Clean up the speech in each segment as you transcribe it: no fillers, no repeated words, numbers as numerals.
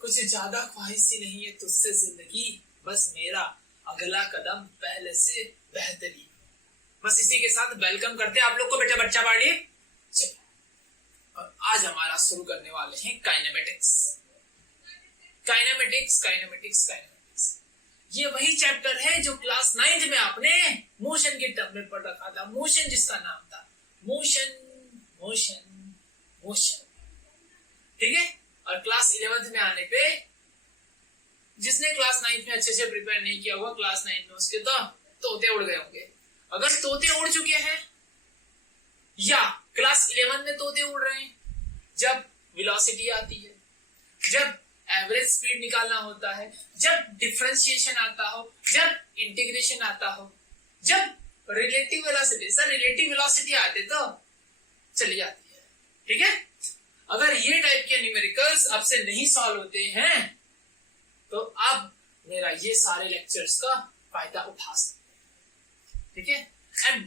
कुछ ज्यादा ख्वाहिशी नहीं है तुझसे जिंदगी, बस मेरा अगला कदम पहले से बेहतरी। बस इसी के साथ वेलकम करते हैं आप लोग को बेटा बच्चा पार्टी। चलिए, और आज हमारा शुरू करने वाले हैं काइनेमेटिक्स। काइनेमेटिक्स काइनेमेटिक्स काइनेमेटिक्स ये वही चैप्टर है जो क्लास 9th में आपने मोशन के टर्म में पढ़ रखा था। मोशन जिसका नाम था मोशन मोशन मोशन, ठीक है। और क्लास 11th में आने पे जिसने क्लास 9th में अच्छे से प्रिपेयर नहीं किया हुआ, क्लास 9 में उसके तो तोते उड़ गए होंगे। अगर तोते उड़ चुके हैं या क्लास 11 में तोते उड़ रहे हैं, जब वेलोसिटी आती है, जब एवरेज स्पीड निकालना होता है, जब डिफरेंशिएशन आता हो, जब इंटीग्रेशन आता हो, जब relative velocity, sir relative velocity आते तो चली जाती है, ठीक है। अगर ये टाइप के न्यूमेरिकल्स आपसे नहीं सॉल्व होते हैं तो आप मेरा ये सारे लेक्चर्स का फायदा उठा सकते हैं, ठीक है। आई एम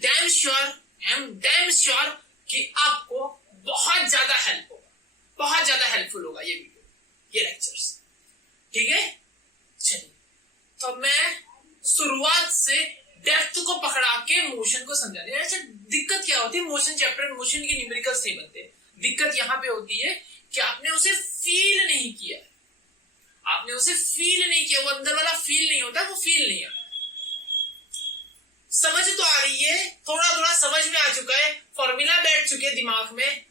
डैम श्योर कि आपको बहुत ज्यादा हेल्प होगा, बहुत ज्यादा हेल्पफुल होगा ये वीडियो, ये लेक्चर्स, ठीक है। चलिए, तो मैं शुरुआत से डेप्थ को पकड़ा के मोशन को समझाने। अच्छा, दिक्कत क्या होती है मोशन चैप्टर में? मोशन के न्यूमेरिकल्स नहीं बनते। दिक्कत यहां पे होती है कि आपने उसे फील नहीं किया, आपने उसे फील नहीं किया, वो अंदर वाला फील नहीं होता, वो फील नहीं आता। समझ तो आ रही है, थोड़ा थोड़ा समझ में आ चुका है, फॉर्मूला बैठ चुके हैं दिमाग में,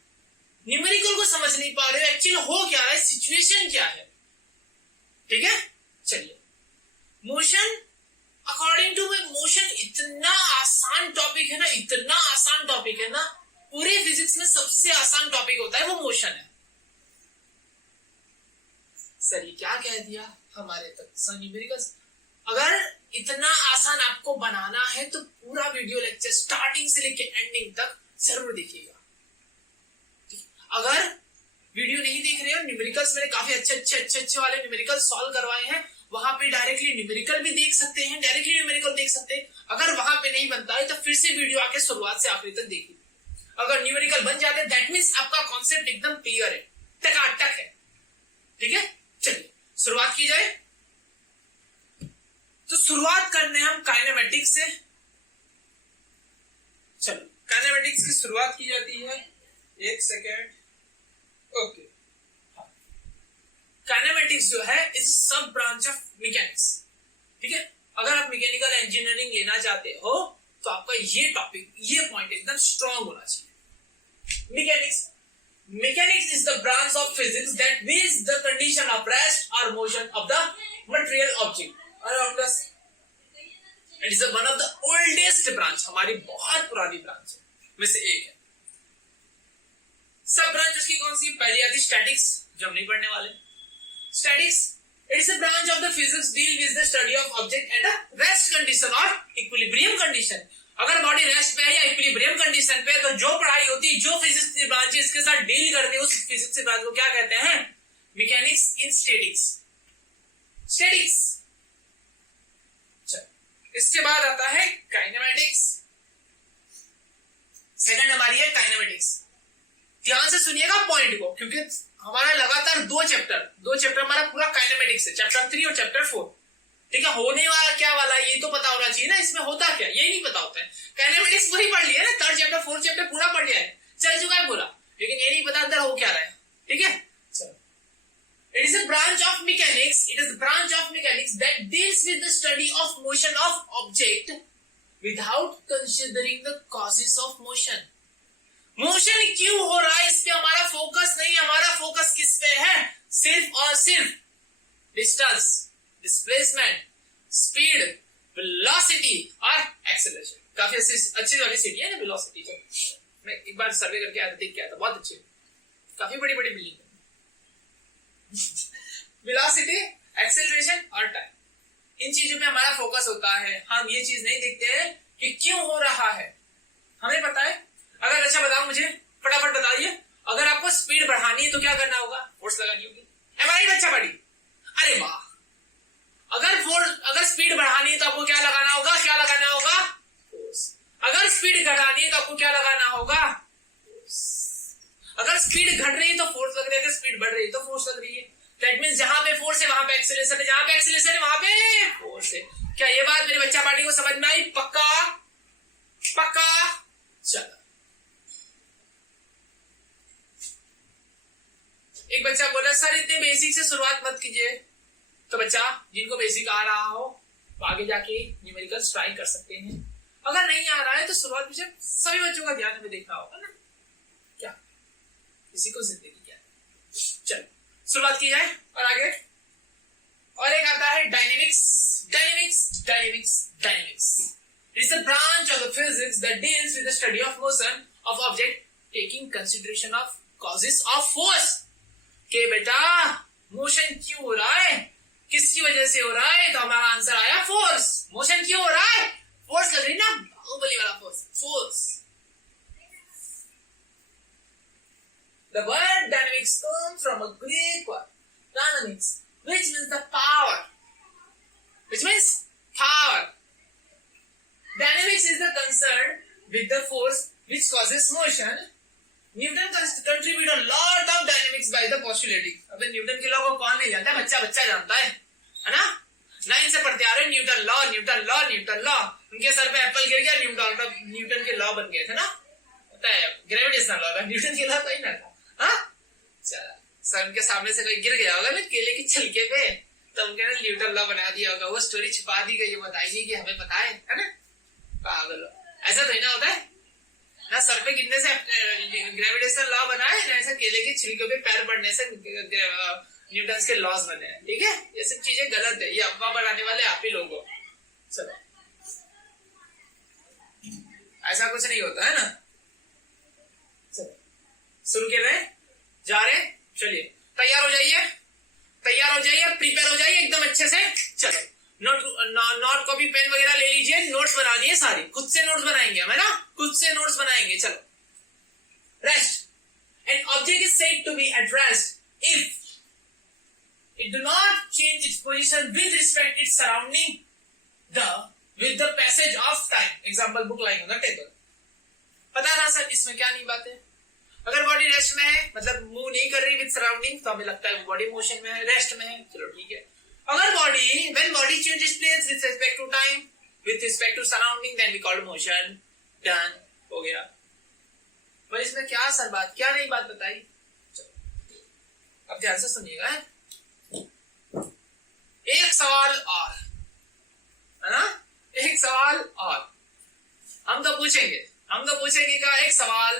न्यूमेरिकल को समझ नहीं पा रहे हो एक्चुअली हो क्या है, सिचुएशन क्या है, ठीक है। चलिए, मोशन अकॉर्डिंग टू मोशन इतना आसान टॉपिक है ना, इतना आसान टॉपिक है ना, पूरे फिजिक्स में सबसे आसान टॉपिक होता है वो मोशन है। सर ये क्या कह दिया हमारे तक न्यूमेरिकल्स। अगर इतना आसान आपको बनाना है तो पूरा वीडियो लेक्चर स्टार्टिंग से लेके एंडिंग तक जरूर देखिएगा। अगर वीडियो नहीं देख रहे हो, न्यूमेरिकल्स मैंने काफी अच्छे वाले न्यूमेरिकल सॉल्व करवाए हैं, वहां पे डायरेक्टली न्यूमेरिकल भी देख सकते हैं, डायरेक्टली न्यूमेरिकल देख सकते हैं। अगर वहां पे नहीं बनता है तो फिर से वीडियो आके शुरुआत से आखिरी तक देखिए। अगर न्यूमेरिकल बन जाते हैं दैट मींस आपका कॉन्सेप्ट एकदम क्लियर है, टकाटक है, ठीक है। चलिए शुरुआत की जाए। तो शुरुआत करने हम काइनेमेटिक्स से। चलो, काइनेमेटिक्स की शुरुआत की जाती है, एक सेकेंड, ओके। काइनेमेटिक्स जो है इज सब ब्रांच ऑफ मैकेनिक्स, ठीक है। अगर आप मैकेनिकल इंजीनियरिंग लेना चाहते हो तो आपका ये टॉपिक, ये पॉइंट एकदम स्ट्रांग होना चाहिए। Mechanics is the branch of physics that means the condition of rest और motion of the material object around us. It is one of the oldest branch, हमारी बहुत पुरानी ब्रांच में से एक है। सब ब्रांच उसकी कौन सी? पहली आती स्टैटिक्स, जो हम नहीं पढ़ने वाले। Statics it is a branch of the physics deal with the study of object at a rest condition और इक्विलिब्रियम कंडीशन। अगर बॉडी रेस्ट पे है या इक्विलिब्रियम कंडीशन पे, तो जो पढ़ाई होती है, जो फिजिक्स की ब्रांच इसके साथ डील करते हैं, उस फिजिक्स की ब्रांच को क्या कहते हैं? मैकेनिक्स इन स्टैटिक्स। स्टैटिक्स। इसके बाद आता है काइनेमेटिक्स। सेकंड हमारी है काइनेमेटिक्स। ध्यान से सुनिएगा पॉइंट को, क्योंकि हमारा लगातार दो चैप्टर हमारा पूरा काइनेमेटिक्स है, चैप्टर 3 और चैप्टर 4, ठीक है। होने वाला क्या वाला ये तो पता होना चाहिए ना, इसमें होता क्या यही नहीं पता होता है। काइनेमेटिक्स पूरी पढ़ लिया ना, 3rd चैप्टर 4th चैप्टर पूरा पढ़ लिया है, चल चुका है पूरा, लेकिन ये नहीं पता अंदर हो क्या रहा है, ठीक है। चलो, it is a branch of mechanics. It is a branch of mechanics that deals with the study of motion of object without considering the causes of motion. Motion क्यों हो रहा है इस पे हमारा फोकस नहीं, हमारा फोकस किस पे है? सिर्फ और सिर्फ डिस्टेंस, डिस्प्लेसमेंट, स्पीड, वेलोसिटी और एक्सेलरेशन। काफी अच्छी वाली सिटी है ना वेलोसिटी। तो मैं एक बार सर्वे करके आया था, देख के आया था, बहुत अच्छी, काफी बड़ी बड़ी बिल्डिंग। वेलोसिटी, एक्सेलरेशन और टाइम, इन चीजों पे हमारा फोकस होता है। हम ये चीज नहीं देखते हैं कि क्यों हो रहा है, हमें पता है। अगर अच्छा बताओ मुझे, फटाफट बताइए, अगर आपको स्पीड बढ़ानी है तो क्या करना होगा? फोर्स लगानी होगी। एम आई बच्चा बड़ी, अरे वाह। अगर स्पीड बढ़ानी है तो आपको क्या लगाना होगा? फोर्स। अगर स्पीड घटानी है तो आपको क्या लगाना होगा? फोर्स। अगर स्पीड घट रही है तो फोर्स लग रही है, अगर स्पीड बढ़ रही है तो फोर्स लग रही है। दैट मीन्स जहां पे फोर्स है वहां पे एक्सेलरेशन है, जहां पे एक्सेलरेशन है वहां पे फोर्स है। क्या ये बात मेरे बच्चा पार्टी को समझ में आई? पक्का पक्का। चलो, एक बच्चा बोला सर इतने बेसिक से शुरुआत मत कीजिए। तो बच्चा जिनको बेसिक आ रहा हो तो आगे जाके न्यूमेरिकल्स ट्राई कर सकते हैं। अगर नहीं आ रहा है तो शुरुआत में सभी बच्चों का ध्यान में देखना होगा ना, क्या किसी को जिंदगी क्या। चलो शुरुआत की जाए और आगे। और एक आता है dynamics. Dynamics dynamics dynamics is a branch of the physics that deals with the study of motion of object taking consideration of causes of force. के बेटा मोशन क्यों हो रहा है, किसकी वजह से हो रहा है? तो हमारा आंसर आया फोर्स। मोशन क्यों हो रहा है? फोर्स लग रही ना, बाहुबली वाला force. Force. The word dynamics comes from a Greek word dynamics, which means the power. Which means power. Dynamics is the concern with the force which causes motion. Newton contributed a lot of dynamics by the postulating. अबे Newton के law को कौन नहीं जानता? बच्चा बच्चा जानता है ना? 9 से पढ़ते आ रहे Newton law Newton law Newton law. उनके सर पे एप्पल गिर गया, न्यूटन के लॉ बन गए थे ना, पता है ग्रेविटेशनल लॉ था, न्यूटन के लॉ तो ही ना था। हाँ चला, सर उनके सामने से कोई गिर गया होगा ना केले की छिलके पे, तो उनके ना न्यूटन लॉ बना दिया होगा। वो स्टोरी छुपा दी गई, बताइए कि हमें पता है ना। पागल, ऐसा तो ही ना होता है ना, सर पे गिरने से ग्रेविटेशनल लॉ बना है ना, ऐसा केले के छिलके पे पैर पड़ने से न्यूटन के लॉस बने हैं। ठीक है, ये सब चीजें गलत है, ये अफवाह बनाने वाले आप ही लोग हो। चलो, ऐसा कुछ नहीं होता है ना। चलो शुरू कर रहे, जा रहे, चलिए तैयार हो जाइए, तैयार हो जाइए, प्रिपेयर हो जाइए एकदम अच्छे से। चलो नोट कॉपी पेन वगैरह ले लीजिए, नोट्स बनानी है सारी, खुद से नोट्स बनाएंगे हम, है ना, खुद से नोट्स बनाएंगे। चलो rest. An object is said to be at rest if it do not change its position with respect its surrounding with the passage of time. Example book lying on the table. पता ना sir इसमें क्या नहीं बात है। अगर body rest में है, मतलब मूव नहीं कर रही विद सराउंडिंग, तो हमें लगता है बॉडी मोशन में है, रेस्ट में है, चलो ठीक है। अगर body when body changes place with respect to time with respect to surrounding, then we called motion. Done हो गया। पर इसमें क्या सर बात, क्या नहीं बात बताई? अब ध्यान से सुनिएगा। एक सवाल और, है ना, एक सवाल और हम तो पूछेंगे का एक सवाल।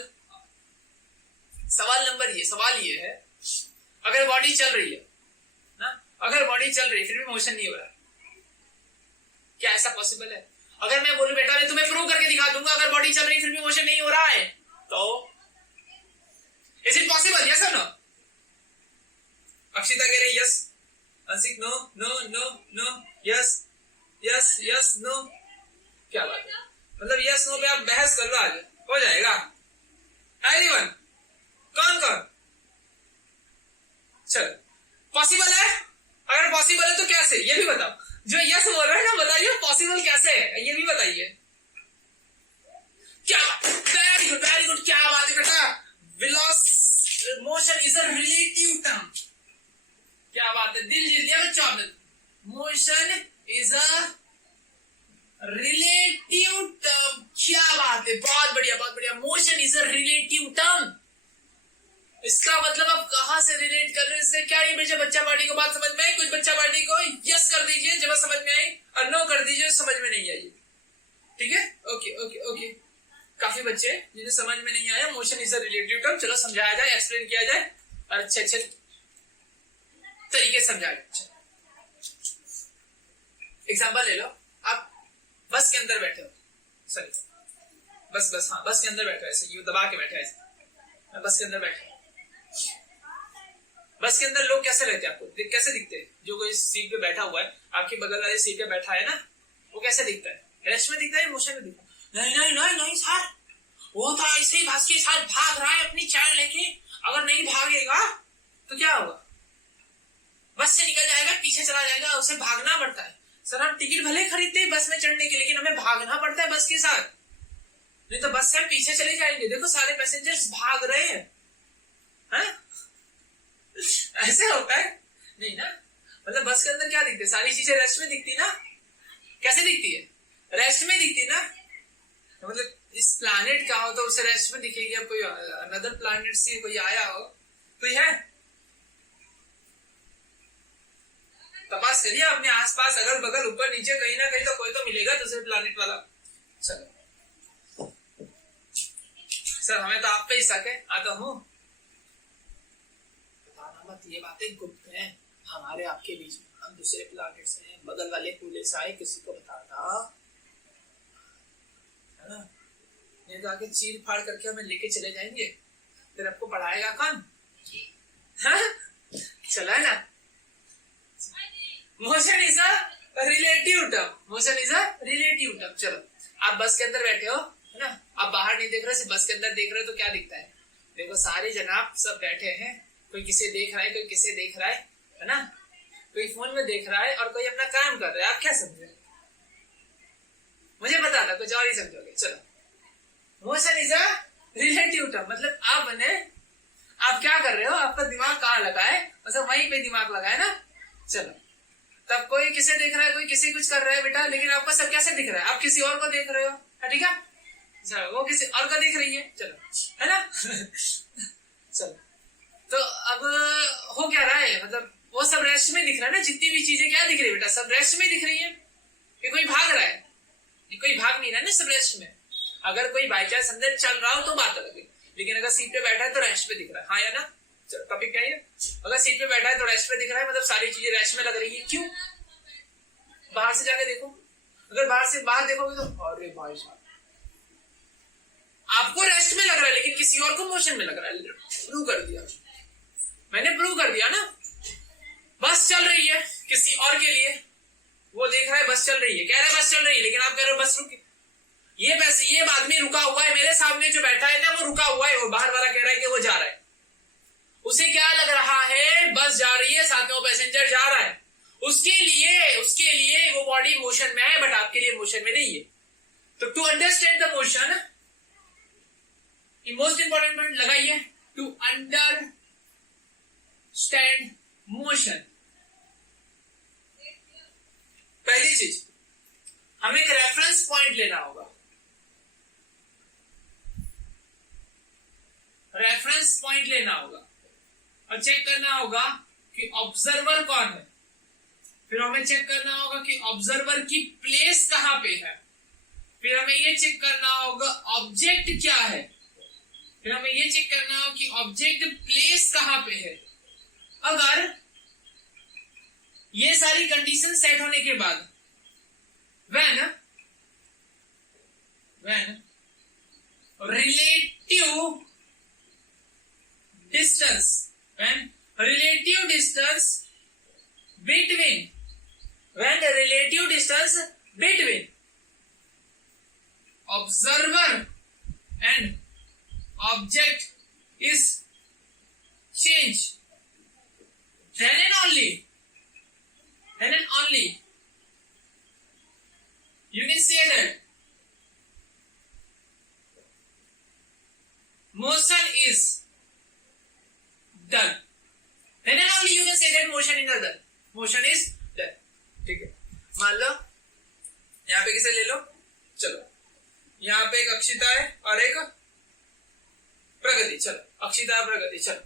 सवाल नंबर सवाल ये है, अगर बॉडी चल रही है ना, अगर बॉडी चल रही है फिर भी मोशन नहीं हो रहा, क्या ऐसा पॉसिबल है? अगर मैं बोलूं बेटा मैं तुम्हें प्रूव करके दिखा दूंगा अगर बॉडी चल रही है फिर भी मोशन नहीं हो रहा है, तो इज इट पॉसिबल? यस और नो? अक्षिता कह रही yes, Anshik no no no no, yes yes yes no. क्या बात है, मतलब यस नो पे आप बहस कर लो, आज हो जाएगा। एनीवन, कौन कौन? चल पॉसिबल है? अगर पॉसिबल है तो कैसे, ये भी बताओ। जो यस बोल रहे हैं ना, बताइए पॉसिबल कैसे है, ये भी बताइए। क्या बात, वेरी गुड वेरी गुड, क्या बात है बेटा। Motion is a relative term, क्या बात है, दिल जीत लिया बच्चों आपने। Motion is a relative term, क्या बात है, बहुत बढ़िया बहुत बढ़िया। Motion is a relative term, इसका मतलब आप कहां से रिलेट कर रहे हैं, इससे क्या है? मुझे बच्चा पार्टी को बात समझ में आई? कुछ बच्चा पार्टी को यस कर दीजिए जब समझ में आई, और नो कर दीजिए समझ में नहीं आई। ठीक है, ओके ओके ओके। काफी बच्चे जिन्हें समझ में नहीं आया motion is a relative term, चलो समझाया जाए, एक्सप्लेन किया जाए और अच्छे अच्छे तरीके से समझाया जाए। एग्जाम्पल ले लो, आप बस के अंदर बैठे हो, सॉरी बस हाँ बस के अंदर बैठे हो, ऐसे यू दबा के बैठे, ऐसे बस के अंदर बैठे। बस के अंदर लोग कैसे रहते हैं, आपको कैसे दिखते हैं? जो कोई सीट पे बैठा हुआ है, आपकी बगल वाली सीट पे बैठा है ना, वो कैसे दिखता है? रेस्ट में दिखता है, मोशन में दिखता है? नहीं नहीं नहीं नहीं सर, वो तो ऐसे ही बस के साथ भाग रहा है अपनी चाय लेके, अगर नहीं भागेगा तो क्या होगा? बस से निकल जाएगा, पीछे चला जाएगा, उसे भागना पड़ता है। सर हम टिकट भले खरीदते हैं बस में चढ़ने के, लेकिन हमें भागना पड़ता है बस के साथ, नहीं तो बस से हम पीछे चले जाएंगे। देखो सारे पैसेंजर्स भाग रहे हैं, ऐसे होता है। नहीं ना, मतलब बस के अंदर क्या दिखते, सारी चीजें रेस्ट में दिखती ना, कैसे दिखती है, रेस्ट में दिखती ना, मतलब इस प्लैनेट का हो तो उसे रेस्ट में दिखेगी। अब कोई अनदर प्लैनेट से कोई आया हो, कोई है, तपास करिए अपने आसपास, अगल बगल, ऊपर नीचे, कहीं ना कहीं तो कोई तो मिलेगा दूसरे प्लैनेट वाला। चलो सर, हमें तो आप पे ही शक है, आता हूँ, बताना मत, ये बातें गुप्त हैं हमारे आपके बीच में, हम दूसरे प्लैनेट से हैं, बगल वाले कूले से आए, किसी को बताना है ना, नहीं तो आगे चीर फाड़ करके हमें लेके चले जाएंगे, फिर आपको पढ़ाएगा कौन, चला है ना। Motion is a relative term, motion is a relative term. चलो, आप बस के अंदर बैठे हो, है ना, आप बाहर नहीं देख रहे, सिर्फ बस के अंदर देख रहे हो, तो क्या दिखता है, देखो सारे जनाब सब बैठे हैं, कोई किसे देख रहा है, कोई किसे देख रहा है ना, कोई फोन में देख रहा है और कोई अपना काम कर रहा है। आप क्या समझे, मुझे पता था कुछ और ही समझोगे। चलो, motion is a relative term, मतलब आप क्या कर रहे हो, आपका दिमाग कहाँ लगा है, मतलब वहीं पे दिमाग लगा है ना। चलो, तब कोई किसे देख रहा है, कोई किसी कुछ कर रहा है बेटा, लेकिन आपको सब कैसे दिख रहा है, आप किसी और को देख रहे हो, ठीक है, चलो वो किसी और को देख रही है, चलो, है ना। चलो, तो अब हो क्या रहा है, मतलब वो सब रेस्ट में दिख रहा है ना, जितनी भी चीजें क्या दिख रही है बेटा, सब रेस्ट में दिख रही है, कि कोई भाग रहा है, कोई भाग नहीं रहा है ना, सब रेस्ट में। अगर कोई बाई चांस अंदर चल रहा हो तो बात अलग है, लेकिन अगर सीट पे बैठा है तो रेस्ट पे दिख रहा है, हाँ या ना। टॉपिक क्या है, अगर सीट पे बैठा है तो रेस्ट पे दिख रहा है, मतलब सारी चीजें रेस्ट में लग रही है। क्यों, बाहर से जाके देखो, अगर बाहर देखोगे तो अरे भाई साहब, आपको रेस्ट में लग रहा है लेकिन किसी और को मोशन में लग रहा है। प्रूव कर दिया मैंने, प्रूव कर दिया ना। बस चल रही है किसी और के लिए, वो देख रहा है बस चल रही है, कह रहा है बस चल रही है, लेकिन आप कह रहे हो बस रुकी, ये आदमी रुका हुआ है, मेरे सामने जो बैठा है ना वो रुका हुआ है, और बाहर वाला कह रहा है कि वो जा रहा है। उसे क्या लग रहा है, बस जा रही है, साथ में वो पैसेंजर जा रहा है, उसके लिए वो बॉडी मोशन में है, बट आपके लिए मोशन में नहीं है। तो to understand the motion, most important point लगाइए, टू अंडरस्टैंड मोशन। पहली चीज, हमें एक रेफरेंस पॉइंट लेना होगा, रेफरेंस पॉइंट लेना होगा और चेक करना होगा कि ऑब्जर्वर कौन है, फिर हमें चेक करना होगा कि ऑब्जर्वर की प्लेस कहां पे है, फिर हमें ये चेक करना होगा ऑब्जेक्ट क्या है, फिर हमें ये चेक करना होगा कि ऑब्जेक्ट प्लेस कहां पे है। अगर ये सारी कंडीशन सेट होने के बाद when relative distance between observer and object is changed, then and only you can say that motion is done, then and only you can say that motion is done, motion is done। ठीक है, मान लो यहाँ पे किसे ले लो, चलो यहाँ पे एक अक्षिता है और एक प्रगति, चलो अक्षिता प्रगति, चलो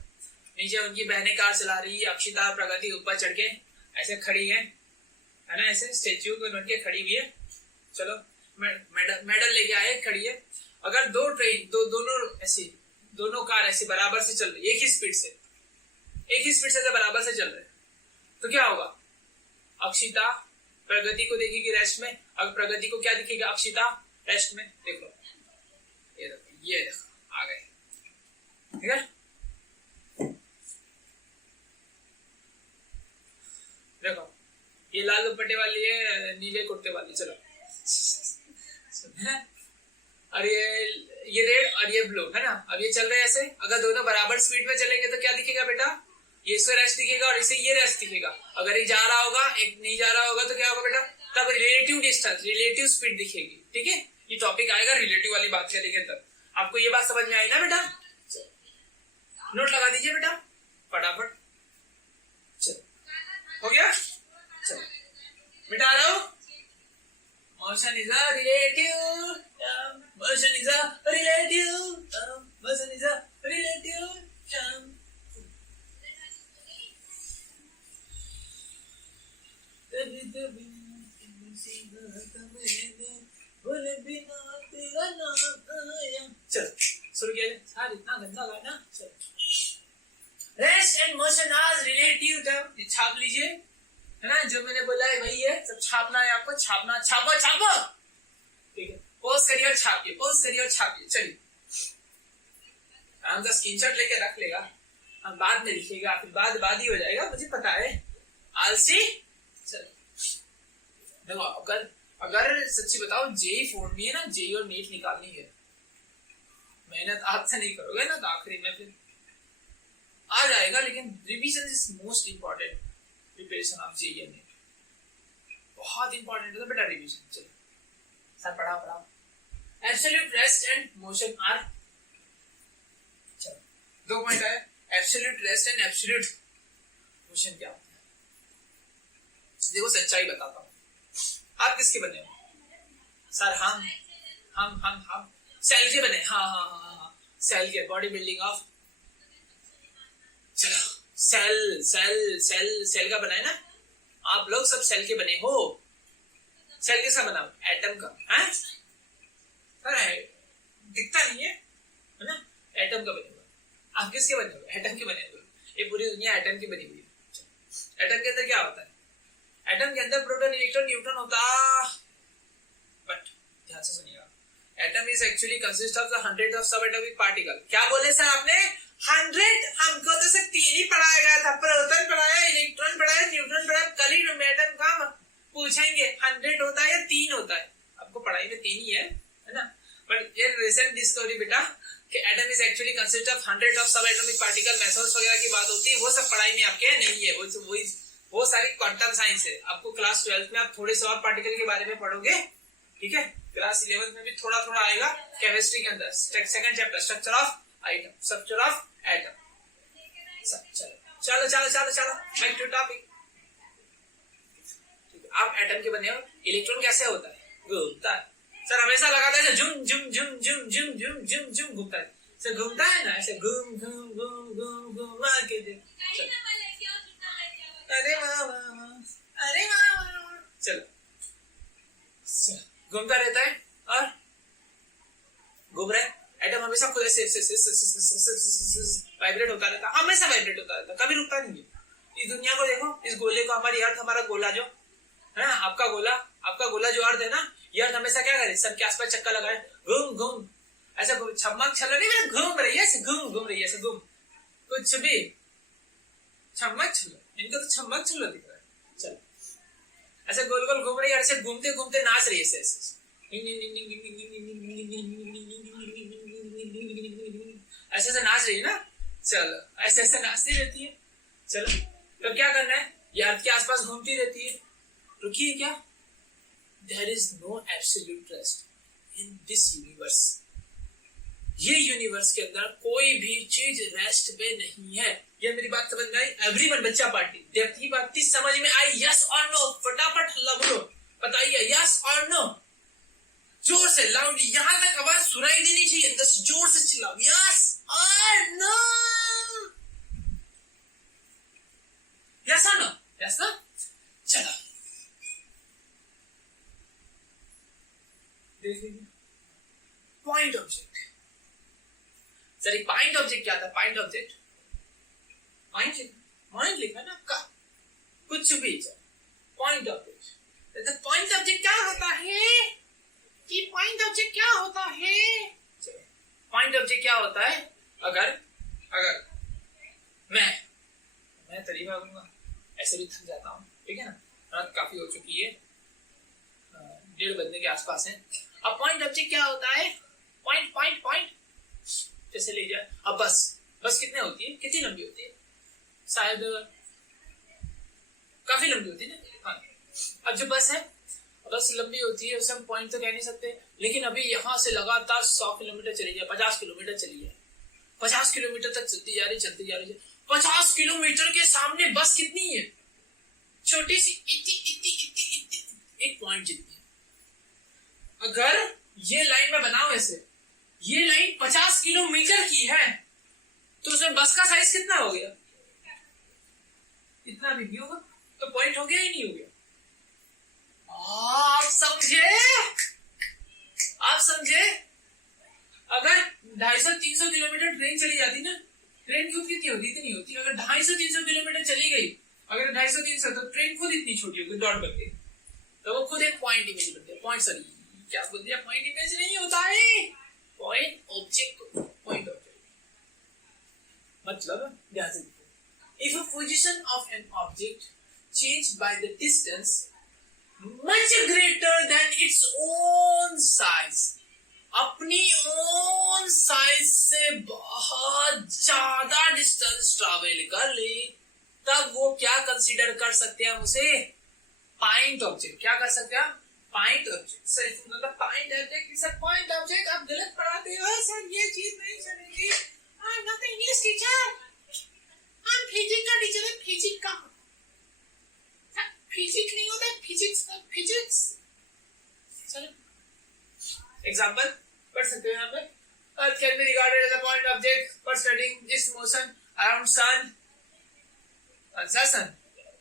नीचे उनकी बहनें कार चला रही है, अक्षिता प्रगति ऊपर चढ़ के ऐसे खड़ी है ना, ऐसे स्टेच्यू को बन के खड़ी हुई है, चलो मेडल लेके आए, खड़ी है। अगर दोनों कार ऐसे बराबर से चल रही है, एक ही स्पीड से बराबर से चल रहे हैं, तो क्या होगा, अक्षिता प्रगति को देखेगी रेस्ट में, अब प्रगति को क्या दिखेगा, अक्षिता रेस्ट में। देखो ये देखो आ गए, ठीक है, देखो ये लाल दुपट्टे वाली है, नीले कुर्ते वाली, चलो और ये रेड और ये ब्लू है ना, अब ये चल रहे हैं ऐसे। अगर दोनों बराबर स्पीड में चलेंगे तो क्या दिखेगा बेटा, ये इसको रेस्ट दिखेगा और इसे ये रेस्ट दिखेगा। अगर एक जा रहा होगा एक नहीं जा रहा होगा तो क्या होगा बेटा, तब रिलेटिव डिस्टेंस, रिलेटिव स्पीड दिखेगी। ठीक है, ये टॉपिक आएगा रिलेटिव वाली बात करेंगे तब। आपको ये बात समझ में आई ना बेटा, नोट लगा दीजिए बेटा फटाफट। चलो हो गया? चलो मिटा रहा हूं। Motion is a relative term, motion is a relative term, motion is a relative term. चलो शुरू किया जाए। इतना गंदा गाना। चलो, rest and motion are relative term. छाप लीजिए, है ना, जो मैंने बोला है वही है, सब छापना है आपको। छापना, छापो छापो, ठीक है। पोज करिए और छापिए, पोज करिए और छापिए। चलिए, हम स्क्रीनशॉट लेके रख लेगा, हम बाद में लिखेगा, फिर बाद ही हो जाएगा, मुझे पता है। आलसी। चलो देखो, अगर सच्ची बताओ, जेई फोड़नी है ना, जेई और नीट निकालनी है, मेहनत आज से नहीं करोगे ना तो आखिरी में फिर आ जाएगा। लेकिन revision is most important preparation of JEE and NEET, बहुत इंपॉर्टेंट है बेटा रिवीजन। चलो सर पढ़ाओ। Absolute rest and motion are, चलो 2 पॉइंट है। Absolute rest and absolute motion क्या होता है? देखो सच्चाई बताता हूँ। आप किसके बने हो? सर हम सेल के बने। हाँ, सेल के, बॉडी बिल्डिंग ऑफ, चलो सेल का बना है ना। आप लोग सब सेल के बने हो। सेल किसका बना? एटम का है। अरे दिखता नहीं है ना, एटम का बने हुआ। आप किसके बने हुए? एटम के बने हुए। ये पूरी दुनिया एटम की बनी हुई है। एटम के अंदर क्या होता है? एटम के अंदर प्रोटॉन, इलेक्ट्रॉन, न्यूट्रॉन होता। बट ध्यान से सुनिएगा, atom is actually consist of the 100 of सब एटॉमिक पार्टिकल। क्या बोले सर आपने? 100। हमको तो सिर्फ 3 ही पढ़ाया गया था, प्रोटॉन पढ़ाया, इलेक्ट्रॉन पढ़ाया, न्यूट्रॉन पढ़ाया। कल ही एटम का पूछेंगे 100 होता है या 3 होता है? आपको पढ़ाई में 3 ही है ना। बट ये रिसेंट डिस्कवरी बेटा कि atom is actually consist of 100 of सब एटॉमिक पार्टिकल, मेथड्स वगैरह की बात होती है, वो सब पढ़ाई में आपके नहीं है। वो सारी क्वांटम साइंस है। आपको क्लास 12 में आप थोड़े से और पार्टिकल के बारे में पढ़ोगे, ठीक है। क्लास 11 में भी थोड़ा आएगा केमिस्ट्री के अंदर। Second chapter, structure of item, structure of atom. चलो बैक टू टॉपिक। आप एटम के बने हो। इलेक्ट्रॉन कैसे होता है? घूमता है। सर हमेशा लगाता है जुम जुम जुम जुम जुम जुम जुम जुम घूमता है। सर घूमता है ना, ऐसे घूम घूम घूम घूम घूम के देख। अरे वाह। चलो घूमता रहता है और घूम रहा है। एटम हमेशा खुद ऐसे वाइब्रेट होता रहता, हमेशा वाइब्रेट होता रहता, कभी रुकता नहीं है। इस दुनिया को देखो, इस गोले को, हमारी अर्थ, हमारा गोला जो है ना, आपका गोला जो अर्थ है ना, ये अर्थ हमेशा क्या करे? सबके आसपास चक्कर लगाए, घूम ऐसा छम्मक छल्ला नहीं, घूम रही है, घूम रही है, ऐसे घूम, कुछ भी छम्मक छल्ला, इनको तो छम्मक छल्ला दिख रहा है। चलो ऐसे गोल गोल घूम रही है, ऐसे घूमते घूमते नाच रही है, ऐसे नाच रही है ना। चलो ऐसे नाचती रहती है। चलो तो क्या करना है? ये अर्थ के आसपास घूमती रहती है। रुकिए, क्या? There is no absolute rest in this universe. ये यूनिवर्स के अंदर कोई भी चीज रेस्ट पे नहीं है। ये मेरी बात समझ में आई? एवरीवन, बच्चा पार्टी, डेप्थ की बात समझ में आई? यस और नो? फटाफट हल्ला बोलो, बताइए यस और नो। जोर से, लाउडली, यहां तक आवाज सुनाई देनी चाहिए, बस जोर से चिल्लाओ, यस और नो। यस और नो? Yes no. चलो देखिए, point object. Sir point object क्या था? पॉइंट ऑब्जेक्ट, पॉइंट लिखा ना आपका, कुछ भी पॉइंट ऑब्जेक्ट। पॉइंट ऑब्जेक्ट क्या होता है? कि पॉइंट ऑब्जेक्ट क्या होता है? पॉइंट ऑब्जेक्ट क्या होता है? अगर मैं तरीका करूंगा, ऐसे भी थक जाता हूँ, ठीक है ना, रात काफी हो चुकी है, 1:30 बजने के आसपास है। अब पॉइंट ऑब्जेक्ट क्या होता है? पॉइंट जैसे ले जाए। अब बस कितने होती है? कितनी लंबी होती है? शायद काफी लंबी होती है ना। हाँ, अब जो बस है, बस लंबी होती है, उसे हम पॉइंट तो कह नहीं सकते। लेकिन अभी यहाँ से लगातार 100 किलोमीटर चली जाए, 50 किलोमीटर चली जाए, 50 किलोमीटर तक चलती जा रही 50 किलोमीटर के सामने बस कितनी है? छोटी सी इतनी इतनी इतनी इतनी एक पॉइंट जितनी है। अगर ये लाइन में बनाओ ऐसे, ये लाइन 50 किलोमीटर की है तो उसमें बस का साइज कितना हो गया? इतना भी नहीं होगा। तो पॉइंट हो गया ही नहीं हो गया। आप समझे? आप समझे? अगर 250-300 किलोमीटर ट्रेन चली जाती ना, ट्रेन खुद कितनी होती? इतनी होती। अगर 250-300 किलोमीटर चली गई, अगर 250-300, तो ट्रेन खुद इतनी छोटी होगी, डॉट बन गई, तो वो खुद एक पॉइंट इमेज बन गया। पॉइंट, सॉरी क्या बोल दिया, पॉइंट इमेज नहीं होता है, पॉइंट ऑब्जेक्ट, पॉइंट ऑब्जेक्ट मतलब ध्यान से देखो, if a position of an object changed by the distance much greater than its own size, अपनी ओन साइज से बहुत ज्यादा डिस्टेंस ट्रैवल कर ले, तब वो क्या कंसीडर कर सकते हैं? उसे पॉइंट ऑब्जेक्ट। क्या कर सकते हैं? Point object. सर मतलब point object is a point object. आप गलत पढ़ाते हो सर, ये चीज नहीं चलेगी। आई am not English teacher, I am physics का टीचर है। फिजिक्स का फिजिक्स नहीं होता, फिजिक्स का फिजिक्स। चलो एग्जांपल पढ़ सकते हो यहाँ पे। Earth can be regarded as a point object for studying its motion around sun. Answer sun.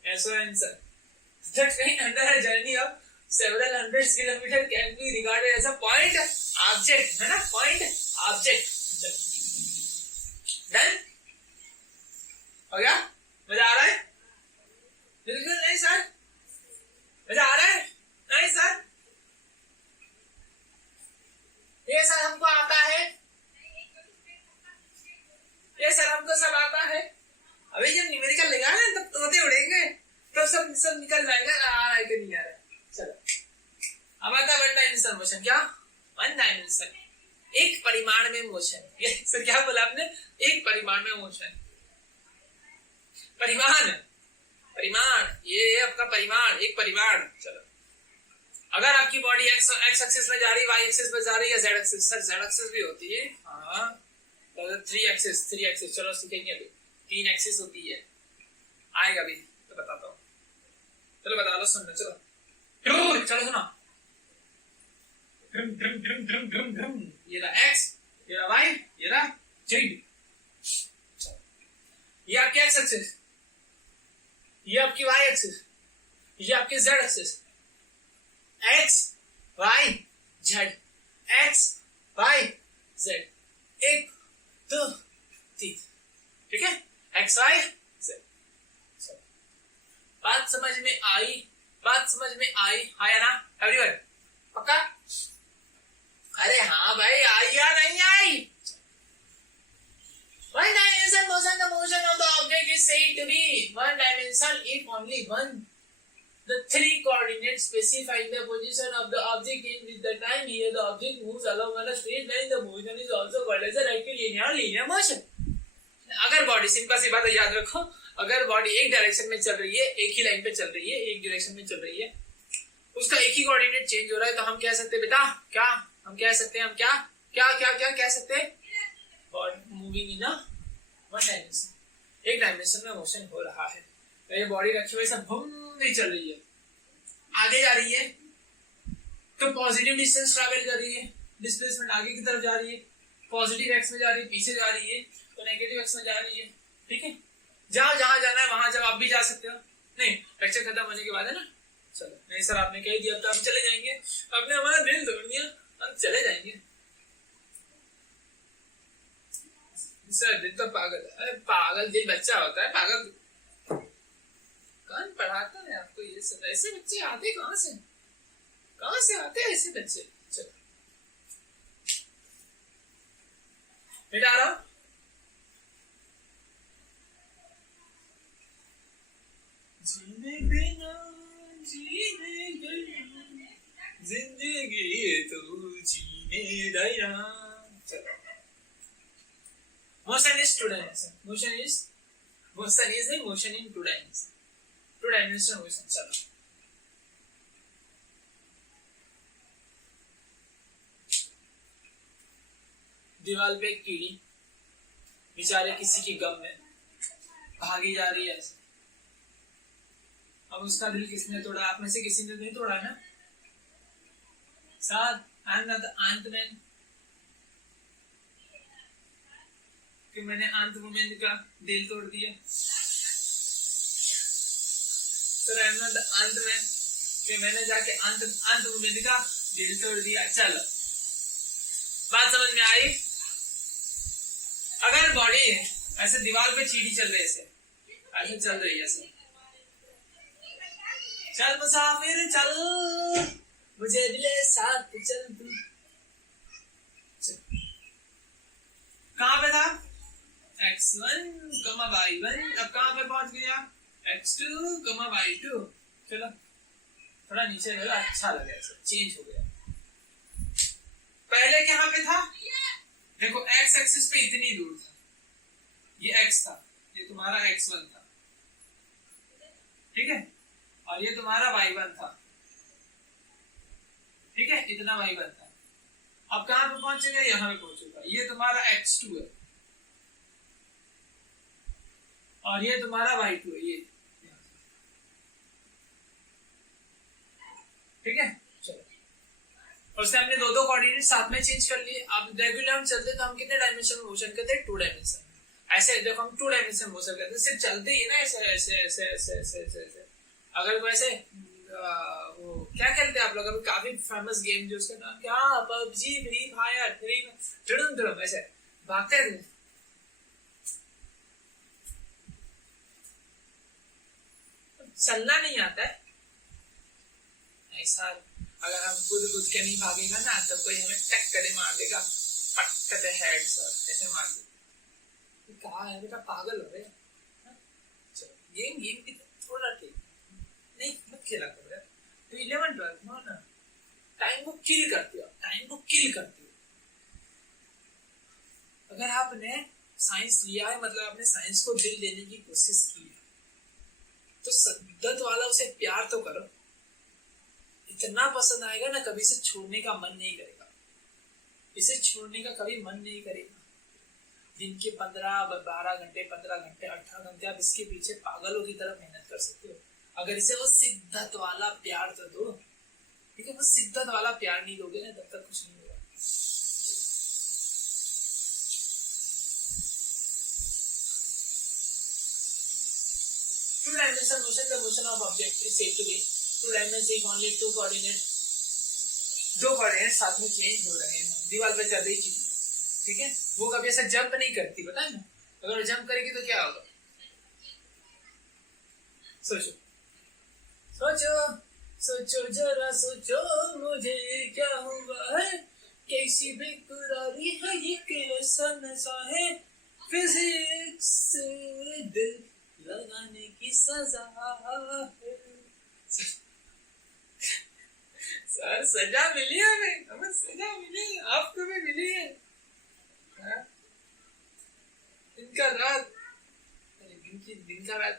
Yes or answer. The train under a journey of several hundred kilometers can be regarded as a point object, है ना? Point object. Done? हो गया? मजा आ रहा है? बिल्कुल नहीं sir. मजा आ रहा है? नहीं सर। ये सर हमको आता है, ये सर हमको सब आता है। अभी जब न्यूमेरिकल लेगा ना तब तोते उड़ेंगे, तो सब निकल जाएगा आ रहा है कि नहीं आ रहा है। चलो अब आता है वन डायमेंशनल मोशन। क्या? वन डायमेंशन, एक परिमाण में मोशन। ये सर क्या बोला आपने? एक परिमाण में मोशन। परिमाण, परिमाण, ये आपका परिमाण, एक परिमाण। चलो अगर आपकी बॉडी एक्स एक्सिस में जा रही है, वाई एक्सिस में जा रही है, Z axis, sir Z axis भी होती है। हाँ तो थ्री एक्सिस चलो सीखेंगे अभी। 3 एक्सिस होती है, आएगा भी तो बताता हूँ। चलो बता लो, सुनना चलो सुनो। ये रहा एक्स, ये रहा वाई, ये रहा जेड। ये आपकी एक्स एक्सिस, ये आपकी वाई एक्सिस, ये आपकी Z axis. X Y Z, X Y Z, 1 2 3, ठीक है? X Y Z. बात समझ में आई? बात समझ में आई? आया ना एवरीवन? पक्का? अरे हाँ भाई, आई या नहीं आई? One dimensional motion, the motion of the object is said to be one dimensional if only one the 3 coordinates specifying the position of the object in with the time here the object moves along on a straight line. The motion is also called as a rectilinear motion. अगर body, simple सी बात है, याद रखो, अगर body एक direction में चल रही है, एक ही लाइन पे चल रही है, एक डायरेक्शन में चल रही है, उसका एक ही कोऑर्डिनेट चेंज हो रहा है, तो हम कह सकते हैं बेटा, क्या हम कह सकते हैं? हम क्या क्या क्या क्या कह सकते हैं? मूविंग इन वन डायमेंशन, एक डायमेंशन में मोशन हो रहा है। तो ये बॉडी रखी हुई सब घूमती चल रही है, आगे जा रही है तो पॉजिटिव डिस्टेंस ट्रैवल कर रही है, डिस्प्लेसमेंट आगे की तरफ जा रही है, पॉजिटिव एक्स में जा रही है, पीछे जा रही है, तो नेगेटिव एक्स में जा रही है। ठीक है, जहां जहां जाना है वहां जब आप भी जा सकते हो। नहीं, लेक्चर खत्म होने के बाद है ना? चलो नहीं सर आपने कह दिया तो हम चले जाएंगे, आपने हमारा दिल तोड़ दिया, हम चले जाएंगे। सर दिल तो पागल है। अरे पागल दिल बच्चा होता है, पागल कौन पढ़ाता है आपको ये सब? ऐसे बच्चे आते कहां से? कहां से आते हैं ऐसे बच्चे? चलो मिटा रहा हूं। जीने बिना जीने गया, जिंदगी तो जीने दया। चलो, motion is 2 dimension. Motion is a motion in 2 dimension. 2 dimension motion. चलो दीवार पे एक कीड़ी बेचारे किसी की गम में भागी जा रही है ऐसे, अब उसका दिल किसने तोड़ा? आप में से किसी ने नहीं तोड़ा ना? साथ आई एम नॉट द आंतमैन कि मैंने आंत वुमेन का दिल तोड़ दिया। Sir I am not the आंतमैन कि मैंने जाके आंत वुमेन का दिल तोड़ दिया। चलो बात समझ में आई? अगर बॉडी ऐसे दीवार पे चीटी चल रही है, ऐसे चल रही है, ऐसे चल मुसाफिर चल मुझे दिले साथ चल तू। कहां पे था? x1, y1। अब कहां पे पहुंच गया? x2, y2। चलो थोड़ा नीचे गया, अच्छा लगा, ऐसे चेंज हो गया। पहले कहां पे था? देखो x एक्सिस पे इतनी दूर था, ये x था, ये तुम्हारा x1 था, ठीक है, और ये तुम्हारा y1 था, ठीक है, इतना y1 था। अब कहां पे पहुंचेगा? यहां पे पहुंचेगा। ये तुम्हारा x2 है और ये तुम्हारा y2 है, ये ठीक है। चलो और उसने हमने दो कोऑर्डिनेट साथ में चेंज कर लिए। अब रेगुलर हम चलते तो हम कितने डायमेंशन में मोशन करते हैं? 2 डायमेंशन। ऐसे देखो हम 2 डायमेंशन मोशन करते हैं, सिर्फ चलते ही ना, ऐसे ऐसे ऐसे ऐसे ऐसे ऐसे ऐसे। अगर कोई ऐसे वो क्या खेलते हैं आप लोग? अभी काफी फेमस गेम जो उसका नाम क्या, पबजी, फ्री फायर, फ्री ऐसे भागते हैं, चलना नहीं आता है ऐसा। अगर हम कूद के नहीं भागेगा ना तो कोई हमें टक करे मार देगा, पटकते हेड सर ऐसे मार देगा। कहा है बेटा, पागल हो रहे? गेम की थोड़ा ठीक नहीं मत खेला करो यार। तो 11-12 नो ना, टाइम को किल करते हो, टाइम को किल करते हो। अगर आपने साइंस लिया है, मतलब आपने साइंस को दिल देने की कोशिश की है, तो सद्दत वाला उसे प्यार तो करो। इतना पसंद आएगा ना, कभी इसे छोड़ने का मन नहीं करेगा, इसे छोड़ने का कभी मन नहीं करेगा। दिन के 12 घंटे 15 घंटे 18 घंटे आप इसके पीछे पागलों की तरह मेहनत कर सकते हो। अगर इसे वो शिद्दत वाला प्यार तो दो, ठीक है। वो शिद्दत वाला प्यार नहीं दोगे ना, तब तक कुछ नहीं होगा। Two dimension motion, the motion of object is said to be two dimensions if only two coordinates, 2 coordinate साथ में चेंज हो रहे हैं। दीवार पे चल रही चीज, ठीक है, वो कभी ऐसा जंप नहीं करती, पता है ना? अगर जंप करेगी तो क्या होगा? सोचो सोचो सोचो जरा सोचो, मुझे क्या हुआ है, कैसी बेकरारी है ये, कैसा नशा है, फिजिक्स से दिल लगाने की सजा है। सर सजा मिली है, हमें सजा मिली है, आपको भी मिली है। दिन का रात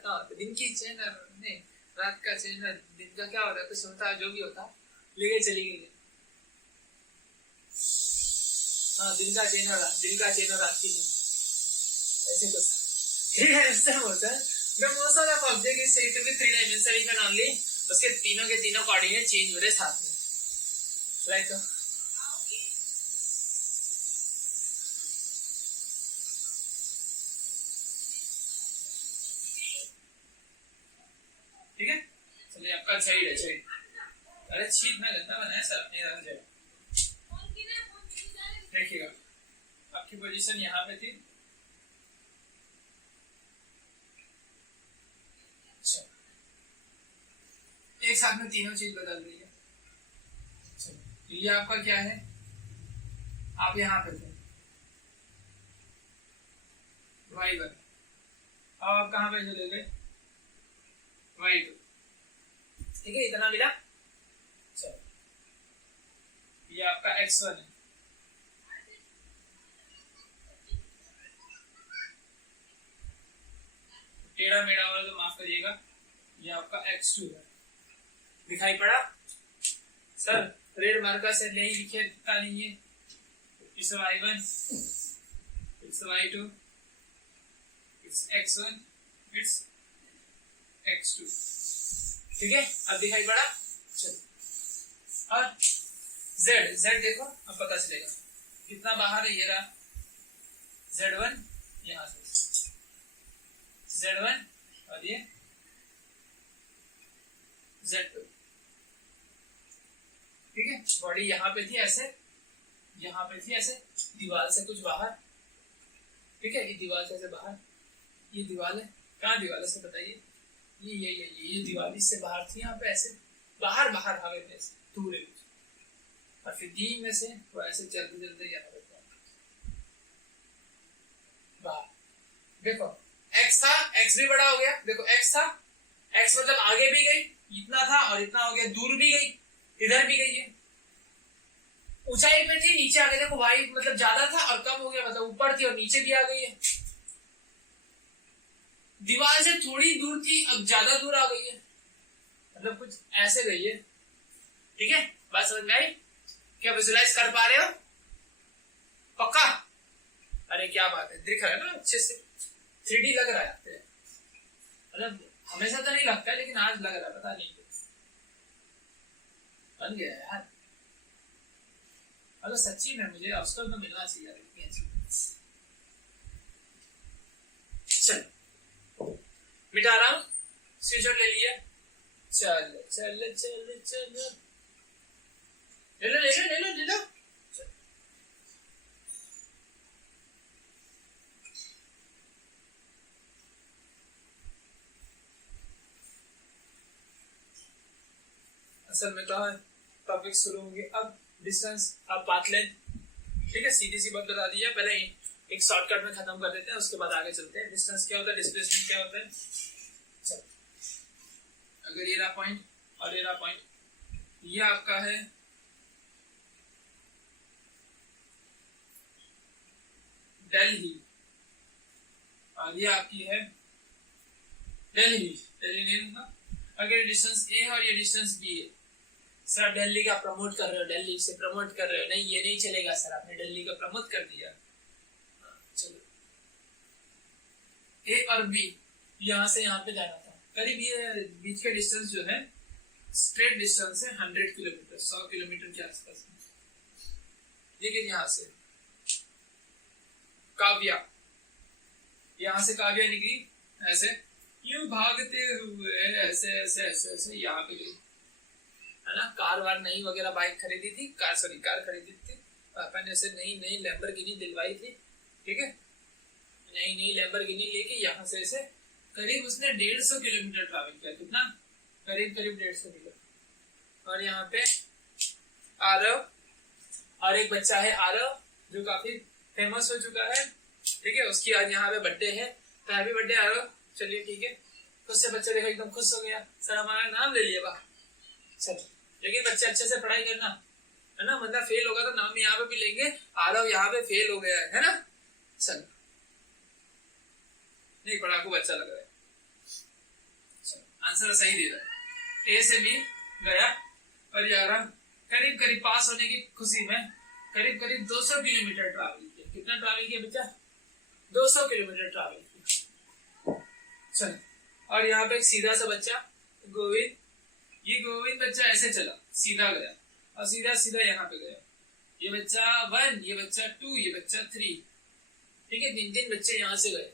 ना होता, दिन की चैन नहीं, रात का चैन, दिन का क्या होता है, कुछ होता है, जो भी होता लेके चली गई। हाँ, दिन का चैन और रात की नींद, ऐसे कुछ, ठीक है। इससे होता है the motion of object is said to be 3 dimensional even only उसके तीनों के तीनों कोऑर्डिनेट चेंज हो रहे साथ में, राइट? ठीक है, चलिए आपका साइड है, साइड, अरे छीट में गंदा बनाया सर अपने तरफ से। देखिएगा आपकी पोजीशन यहाँ पे थी, एक साथ में तीनों चीज बदल रही है। ये आपका क्या है? आप यहाँ पे थे y1, अब आप कहाँ पे चले गए? y2, ठीक है, इतना मिला। चलो ये आपका x1 है, टेढ़ा मेढ़ा वाला तो माफ करिएगा, ये आपका x2 है। दिखाई पड़ा सर? रेड मार्कर से नहीं लिखे दिखता नहीं है। It's y1, it's y2, it's x1, it's x2। ठीक है, अब दिखाई पड़ा। चलो, और z देखो, अब पता चलेगा कितना बाहर है। ये रहा z1, यहां से z1 और ये z2, ठीक है। बॉडी यहाँ पे थी ऐसे, यहाँ पे थी ऐसे, दीवार से कुछ बाहर, ठीक है। ये दीवार से ऐसे बाहर, ये दीवार है, कहाँ दीवार है से बताइए, ये दीवार इससे बाहर थी, यहाँ पे ऐसे बाहर बाहर हवे में ऐसे दूर है, और फिर डी में से वो ऐसे चलते चलते यहाँ पे बाहर। देखो x था, x भी बड़ा हो गया, देखो x था, x मतलब आगे भी गई, इतना था और इतना हो गया, दूर भी गई, इधर भी गई है। ऊंचाई पे थी, नीचे आ गई, देखो y मतलब ज्यादा था और कम हो गया, मतलब ऊपर थी और नीचे भी आ गई है। दीवार से थोड़ी दूर थी, अब ज्यादा दूर आ गई है, मतलब कुछ ऐसे गई है, ठीक है। बात समझ में आई? क्या विजुलाइज कर पा रहे हो? पक्का? अरे क्या बात है, दिख रहा है ना अच्छे से, 3D लग रहा है, मतलब हमेशा तो नहीं लगता है, लेकिन आज लग रहा है, पता नहीं बन गया यार। मतलब सच्ची में मुझे अवसर तो मिलना चाहिए। चल मिटा रहा हूं, स्क्रीनशॉट ले लिया, चल चल चल चल, ले लो ले लो ले लो ले लो। असल में तो टॉपिक शुरू होंगे अब, डिस्टेंस, अब पाथ लेंथ, ठीक है। सीधी सी बात बता दी है, पहले एक शॉर्टकट में खत्म कर देते हैं, उसके बाद आगे चलते हैं। डिस्टेंस क्या होता है, डिस्प्लेसमेंट क्या होता है। चल, अगर ये रहा पॉइंट और ये रहा पॉइंट, ये आपका है दिल्ली और ये आपकी है दिल्ली, दिल्ली नहीं होगा। अगर डिस्टेंस ए है और ये डिस्टेंस बी है, सर आप दिल्ली का प्रमोट कर रहे हो, दिल्ली से प्रमोट कर रहे हो, नहीं ये नहीं चलेगा सर, आपने दिल्ली का प्रमोट कर दिया। चलो, ए और बी यहां से यहां पे जाना था, करीब ये बीच का डिस्टेंस जो है स्ट्रेट डिस्टेंस है 100 किलोमीटर, 100 किलोमीटर के आसपास। लेकिन यहां से काव्या, यहां से काव्या निकली ऐसे, यूं भागते हुए ऐसे ऐसे ऐसे ऐसे यहाँ पे गई, है ना। कार वार नई वगैरह बाइक खरीदी थी, कार खरीदी थी, पापा ने ऐसे नई लैम्बोर्गिनी दिलवाई थी, ठीक है। नई लैम्बोर्गिनी लेके यहाँ से ऐसे करीब उसने 150 किलोमीटर ट्रैवल किया, कितना, करीब 150 किलोमीटर। और यहाँ पे आरव और एक बच्चा है आरव, जो काफी फेमस हो चुका है, ठीक है। उसकी आज यहाँ पे बर्थडे है, तो हैप्पी बर्थडे आरव। चलिए ठीक है, खुद से बच्चा देखा एकदम खुश हो गया, सर हमारा नाम ले लिया बा। चलो, लेकिन बच्चे अच्छे से पढ़ाई करना, है ना, बंदा फेल होगा तो नाम भी यहाँ पे भी लेंगे, आरव यहाँ पे फेल हो गया है ना। चलो, नहीं पढ़ाकू बच्चा लग रहा है। चलो, आंसर सही दे रहा है, ए से बी गया और यहाँ करीब करीब पास होने की खुशी में करीब 200 किलोमीटर ट्रैवल किया। कितना ट्रैवल किया बच्चा? 200 किलोमीटर ट्रैवल किया। चलो, और यहाँ पे एक सीधा सा बच्चा गोविंद, ये गोविंद बच्चा ऐसे चला, सीधा गया और सीधा सीधा यहाँ पे गया। ये बच्चा 1, ये बच्चा 2, ये बच्चा 3, ठीक है। 3 बच्चे यहाँ से गए।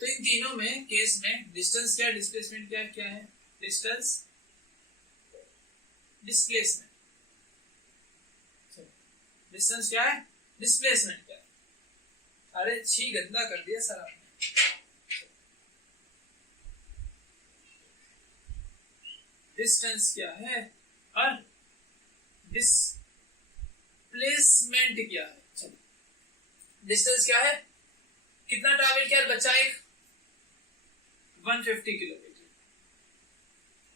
तो इन तीनों में केस में डिस्टेंस क्या है, डिस्प्लेसमेंट क्या है, डिस्टेंस, डिस्प्लेसमेंट, डिस्टेंस क्या है, डिस्प्लेसमेंट क्या है। अरे छी गंदा कर दिया सर आपने। डिस्टेंस क्या है और डिस्प्लेसमेंट क्या है। चलो, डिस्टेंस क्या है, कितना ट्रैवल किया बच्चा, एक 150 किलोमीटर।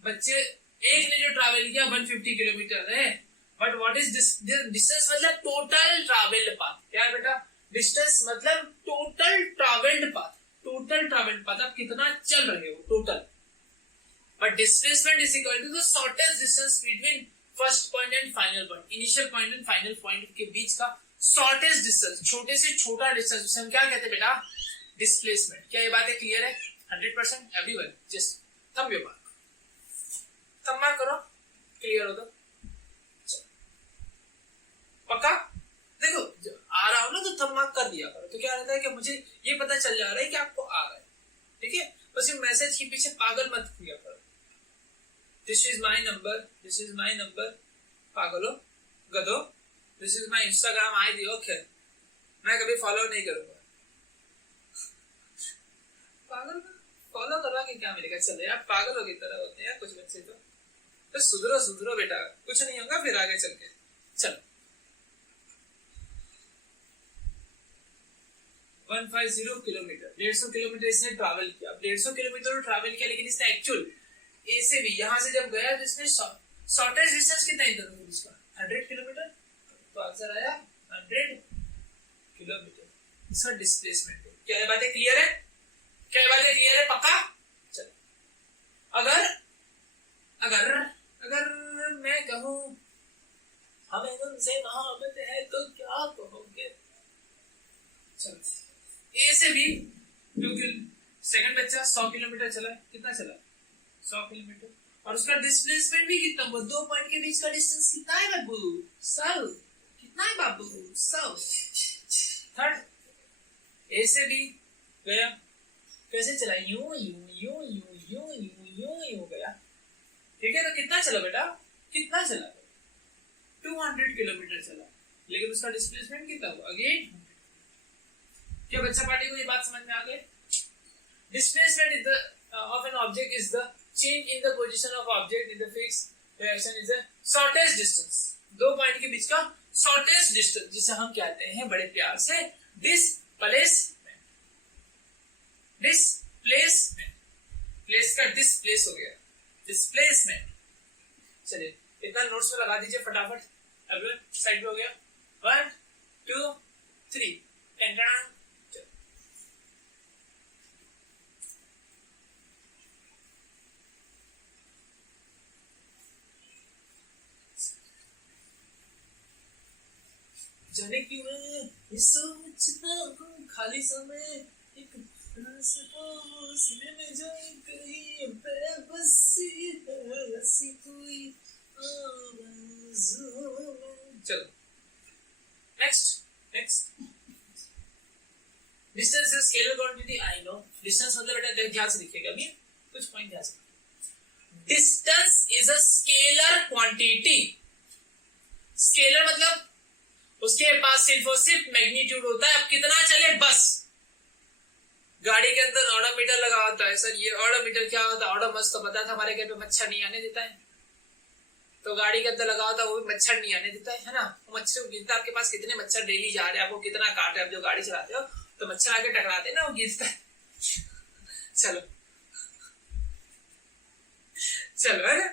बच्चे एक ने जो ट्रैवल किया 150 किलोमीटर है, बट व्हाट इज डिस्टेंस, मतलब टोटल ट्रैवल्ड पाथ। क्या है बेटा, डिस्टेंस मतलब total travelled path, total travelled path, आप कितना चल रहे हो total. But displacement is equal to the shortest distance between first point and final point, initial point and final point के बीच का शॉर्टेस्ट डिस्टेंस, छोटे से छोटा डिस्टेंस, उसे हम क्या कहते हैं बेटा, डिस्प्लेसमेंट। क्या ये बातें क्लियर है? 100% everyone just thumb your mark, thumb mark करो, क्लियर हो तो पक्का। देखो आ रहा हो ना तो थंब मार्क कर दिया करो, तो क्या रहता है कि मुझे ये पता चल जा रहा है कि आपको आ रहा है, ठीक है। बस ये मैसेज के पीछे पागल मत किया करो। This is my number, this is my number, पागलो गधो, this is my Instagram ID, okay, मैं कभी फॉलो नहीं करूंगा। पागल फॉलो करवा के क्या मिलेगा? चलो यार पागलों की तरह होते हैं कुछ बच्चे तो सुधरो सुधरो बेटा, कुछ नहीं होगा फिर आगे चल के। चलो 150 किलोमीटर, 150 किलोमीटर इसने ट्रैवल किया। अब 150 किलोमीटर ट्रैवल किया, लेकिन इसने एक्चुअल ए से भी यहां से जब गया तो इसने शॉर्टेस्ट डिस्टेंस कितना है दोनों के बीच का? 100 किलोमीटर। तो आंसर आया 100 किलोमीटर। इसका डिस्प्लेसमेंट। क्या ये बातें क्लियर है? क्या ये बातें क्लियर है? पक्का। चलो अगर अगर अगर मैं कहूं हमें तुमसे मोहब्बत है तो क्या कहोगे? चलो ए से भी, क्योंकि सेकंड बच्चा 100 किलोमीटर चला है, कितना चला? 100 किलोमीटर, और उसका डिस्प्लेसमेंट भी कितना? वो दो पॉइंट के बीच का डिस्टेंस कितना है बाबू? 100। कितना है बाबू? 100। थर्ड ए से भी गया, कैसे चला? यूं यूं यूं यूं यूं यूं यूं यूं गया, ठीक है। तो कितना चला बेटा? कितना चला? 200 किलोमीटर चला, लेकिन उसका डिस्प्लेसमेंट कितना हुआ? अगेन। क्या बच्चा पार्टी को ये बात समझ में आ गई? Displacement is the of N object is the change in the position of object in the fixed direction is the shortest distance. दो पॉइंट के बीच का शॉर्टेस्ट डिस्टेंस, जिसे हम कहते हैं बड़े प्यार से डिस्प्लेसमेंट। डिस्प्लेसमेंट, प्लेस का डिस्प्लेस हो गया, डिस्प्लेसमेंट। चलिए इतना नोट्स में लगा दीजिए फटाफट। अब साइड पे हो गया। 1 2 3 10। जाने क्यों मैं सोचता हूँ खाली समय एक सीने में जाए कहीं बेबसी ऐसी कोई आरज़ू। चलो next distance is scalar quantity. I know distance मतलब बेटा ध्यान से लिखिएगा, अभी कुछ पॉइंट ध्यान से। Distance is a scalar quantity. Scalar मतलब उसके पास सिर्फ और सिर्फ मैग्नीट्यूड होता है। अब कितना चले बस। गाड़ी के अंदर ऑडोमीटर लगा होता है। सर ये ऑडोमीटर क्या होता है? ऑडोमस तो पता था, हमारे घर पे मच्छर नहीं आने देता है, तो गाड़ी के अंदर लगा होता है, वो भी मच्छर नहीं आने देता है ना। मच्छर गिनता, आपके पास कितने मच्छर डेली जा रहे हैं, आपको कितना काट रहे हैं। आप जो गाड़ी चलाते हो तो मच्छर आके टकराते हैं ना, वो गिनता है। चलो है ना।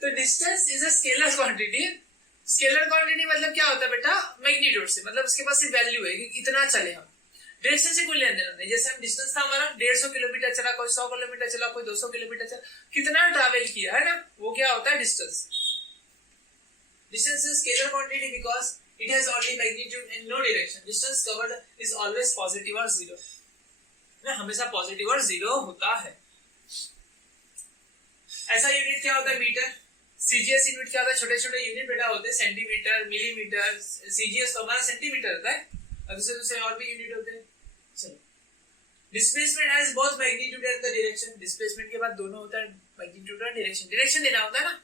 तो distance is a scalar quantity. Scalar quantity मतलब क्या होता है बेटा? मैग्नीट्यूड से, मतलब उसके पास एक वैल्यू है कि कितना चले हम। डायरेक्शन से कोई लेन देन नहीं। जैसे हम डिस्टेंस था हमारा 150 किलोमीटर चला, कोई 100 किलोमीटर चला, कोई 200 किलोमीटर चला, कितना ट्रैवल किया है ना, वो क्या होता है? Distance. Distance is scalar quantity because it has only magnitude and no direction. Distance covered is always positive और जीरो, ना हमेशा पॉजिटिव और जीरो होता है। ऐसा यूनिट क्या होता है? मीटर। सीजीएस यूनिट क्या होता है? छोटे छोटे यूनिट बेटा होते हैं, सेंटीमीटर, मिलीमीटर। सीजीएस तो हमारा सेंटीमीटर होता है, और दूसरे और भी यूनिट होते हैं। चलो displacement has both magnitude and the direction. Displacement के बाद दोनों होता है, मैग्नीट्यूड और डायरेक्शन। डायरेक्शन देना होता है ना,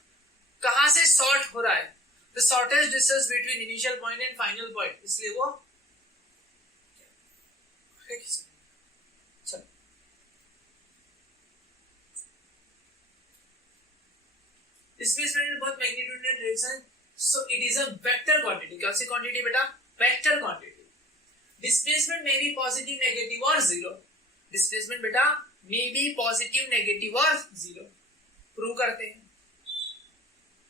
कहां से शॉर्ट हो रहा है, the shortest distance between initial point and final point, इसलिए वो चलो डिस्प्लेसमेंट बहुत magnitude and direction, so it is a vector quantity. कौन सी क्वांटिटी बेटा? Vector quantity. डिस्प्लेसमेंट में बी पॉजिटिव, नेगेटिव और जीरो। डिस्प्लेसमेंट बेटा में बी पॉजिटिव, नेगेटिव और जीरो। प्रूव करते हैं।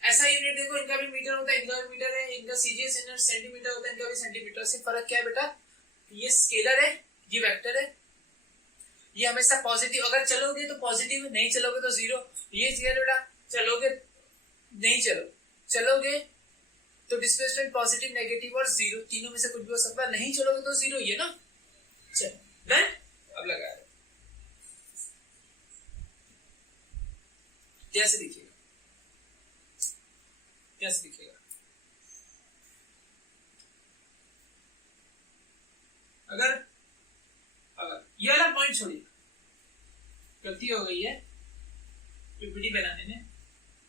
ऐसा यूनिट देखो, इनका भी मीटर होता है, इनका भी मीटर है, इनका सीजीएस यूनिट सेंटीमीटर होता है, इनका भी सेंटीमीटर। से फर्क क्या है बेटा? ये स्केलर है, ये वेक्टर है। ये हमेशा पॉजिटिव, अगर चलोगे तो पॉजिटिव, नहीं चलोगे तो जीरो। ये चीज बेटा, चलोगे नहीं चलोगे तो डिस्प्लेसमेंट पॉजिटिव, नेगेटिव और जीरो, तीनों में से कुछ भी हो सकता है, नहीं चलोगे तो जीरो ही है ना। चलो डन। अब लगा रहे कैसे दिखेगा, कैसे दिखेगा? अगर अगर ये वाला पॉइंट छोड़िए, गलती हो गई है पीपीटी बनाने में,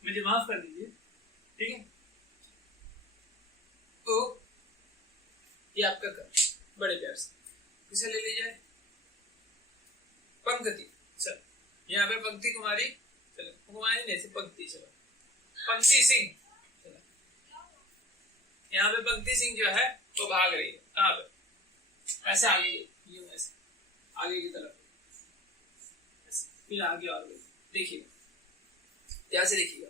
मुझे माफ कर दीजिए, ठीक है। तो ये आपका कर बड़े प्यार से किसे ले लीजिए, पंक्ति। चलो यहाँ पे पंक्ति कुमारी, चलो कुमारी नहीं से पंक्ति, चलो पंक्ति सिंह, चलो यहाँ पे पंक्ति सिंह जो है वो भाग रही है, कहाँ पे? ऐसे आगे, यूं ऐसे आगे की तरफ, फिर आगे और देखिएगा, कैसे देखिएगा।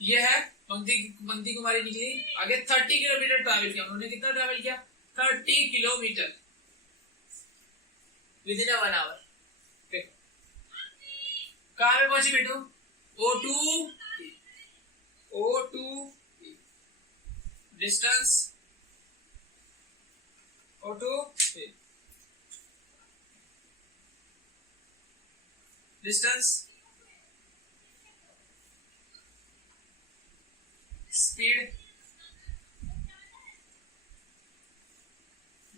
ये है पंक्ति कुमारी निकली आगे, 30 किलोमीटर ट्रैवल किया उन्होंने। कितना ट्रैवल किया? 30 किलोमीटर विद इन 1 आवर। देखो कहां पे पहुंची बेटू? O2 distance, O2 distance, speed,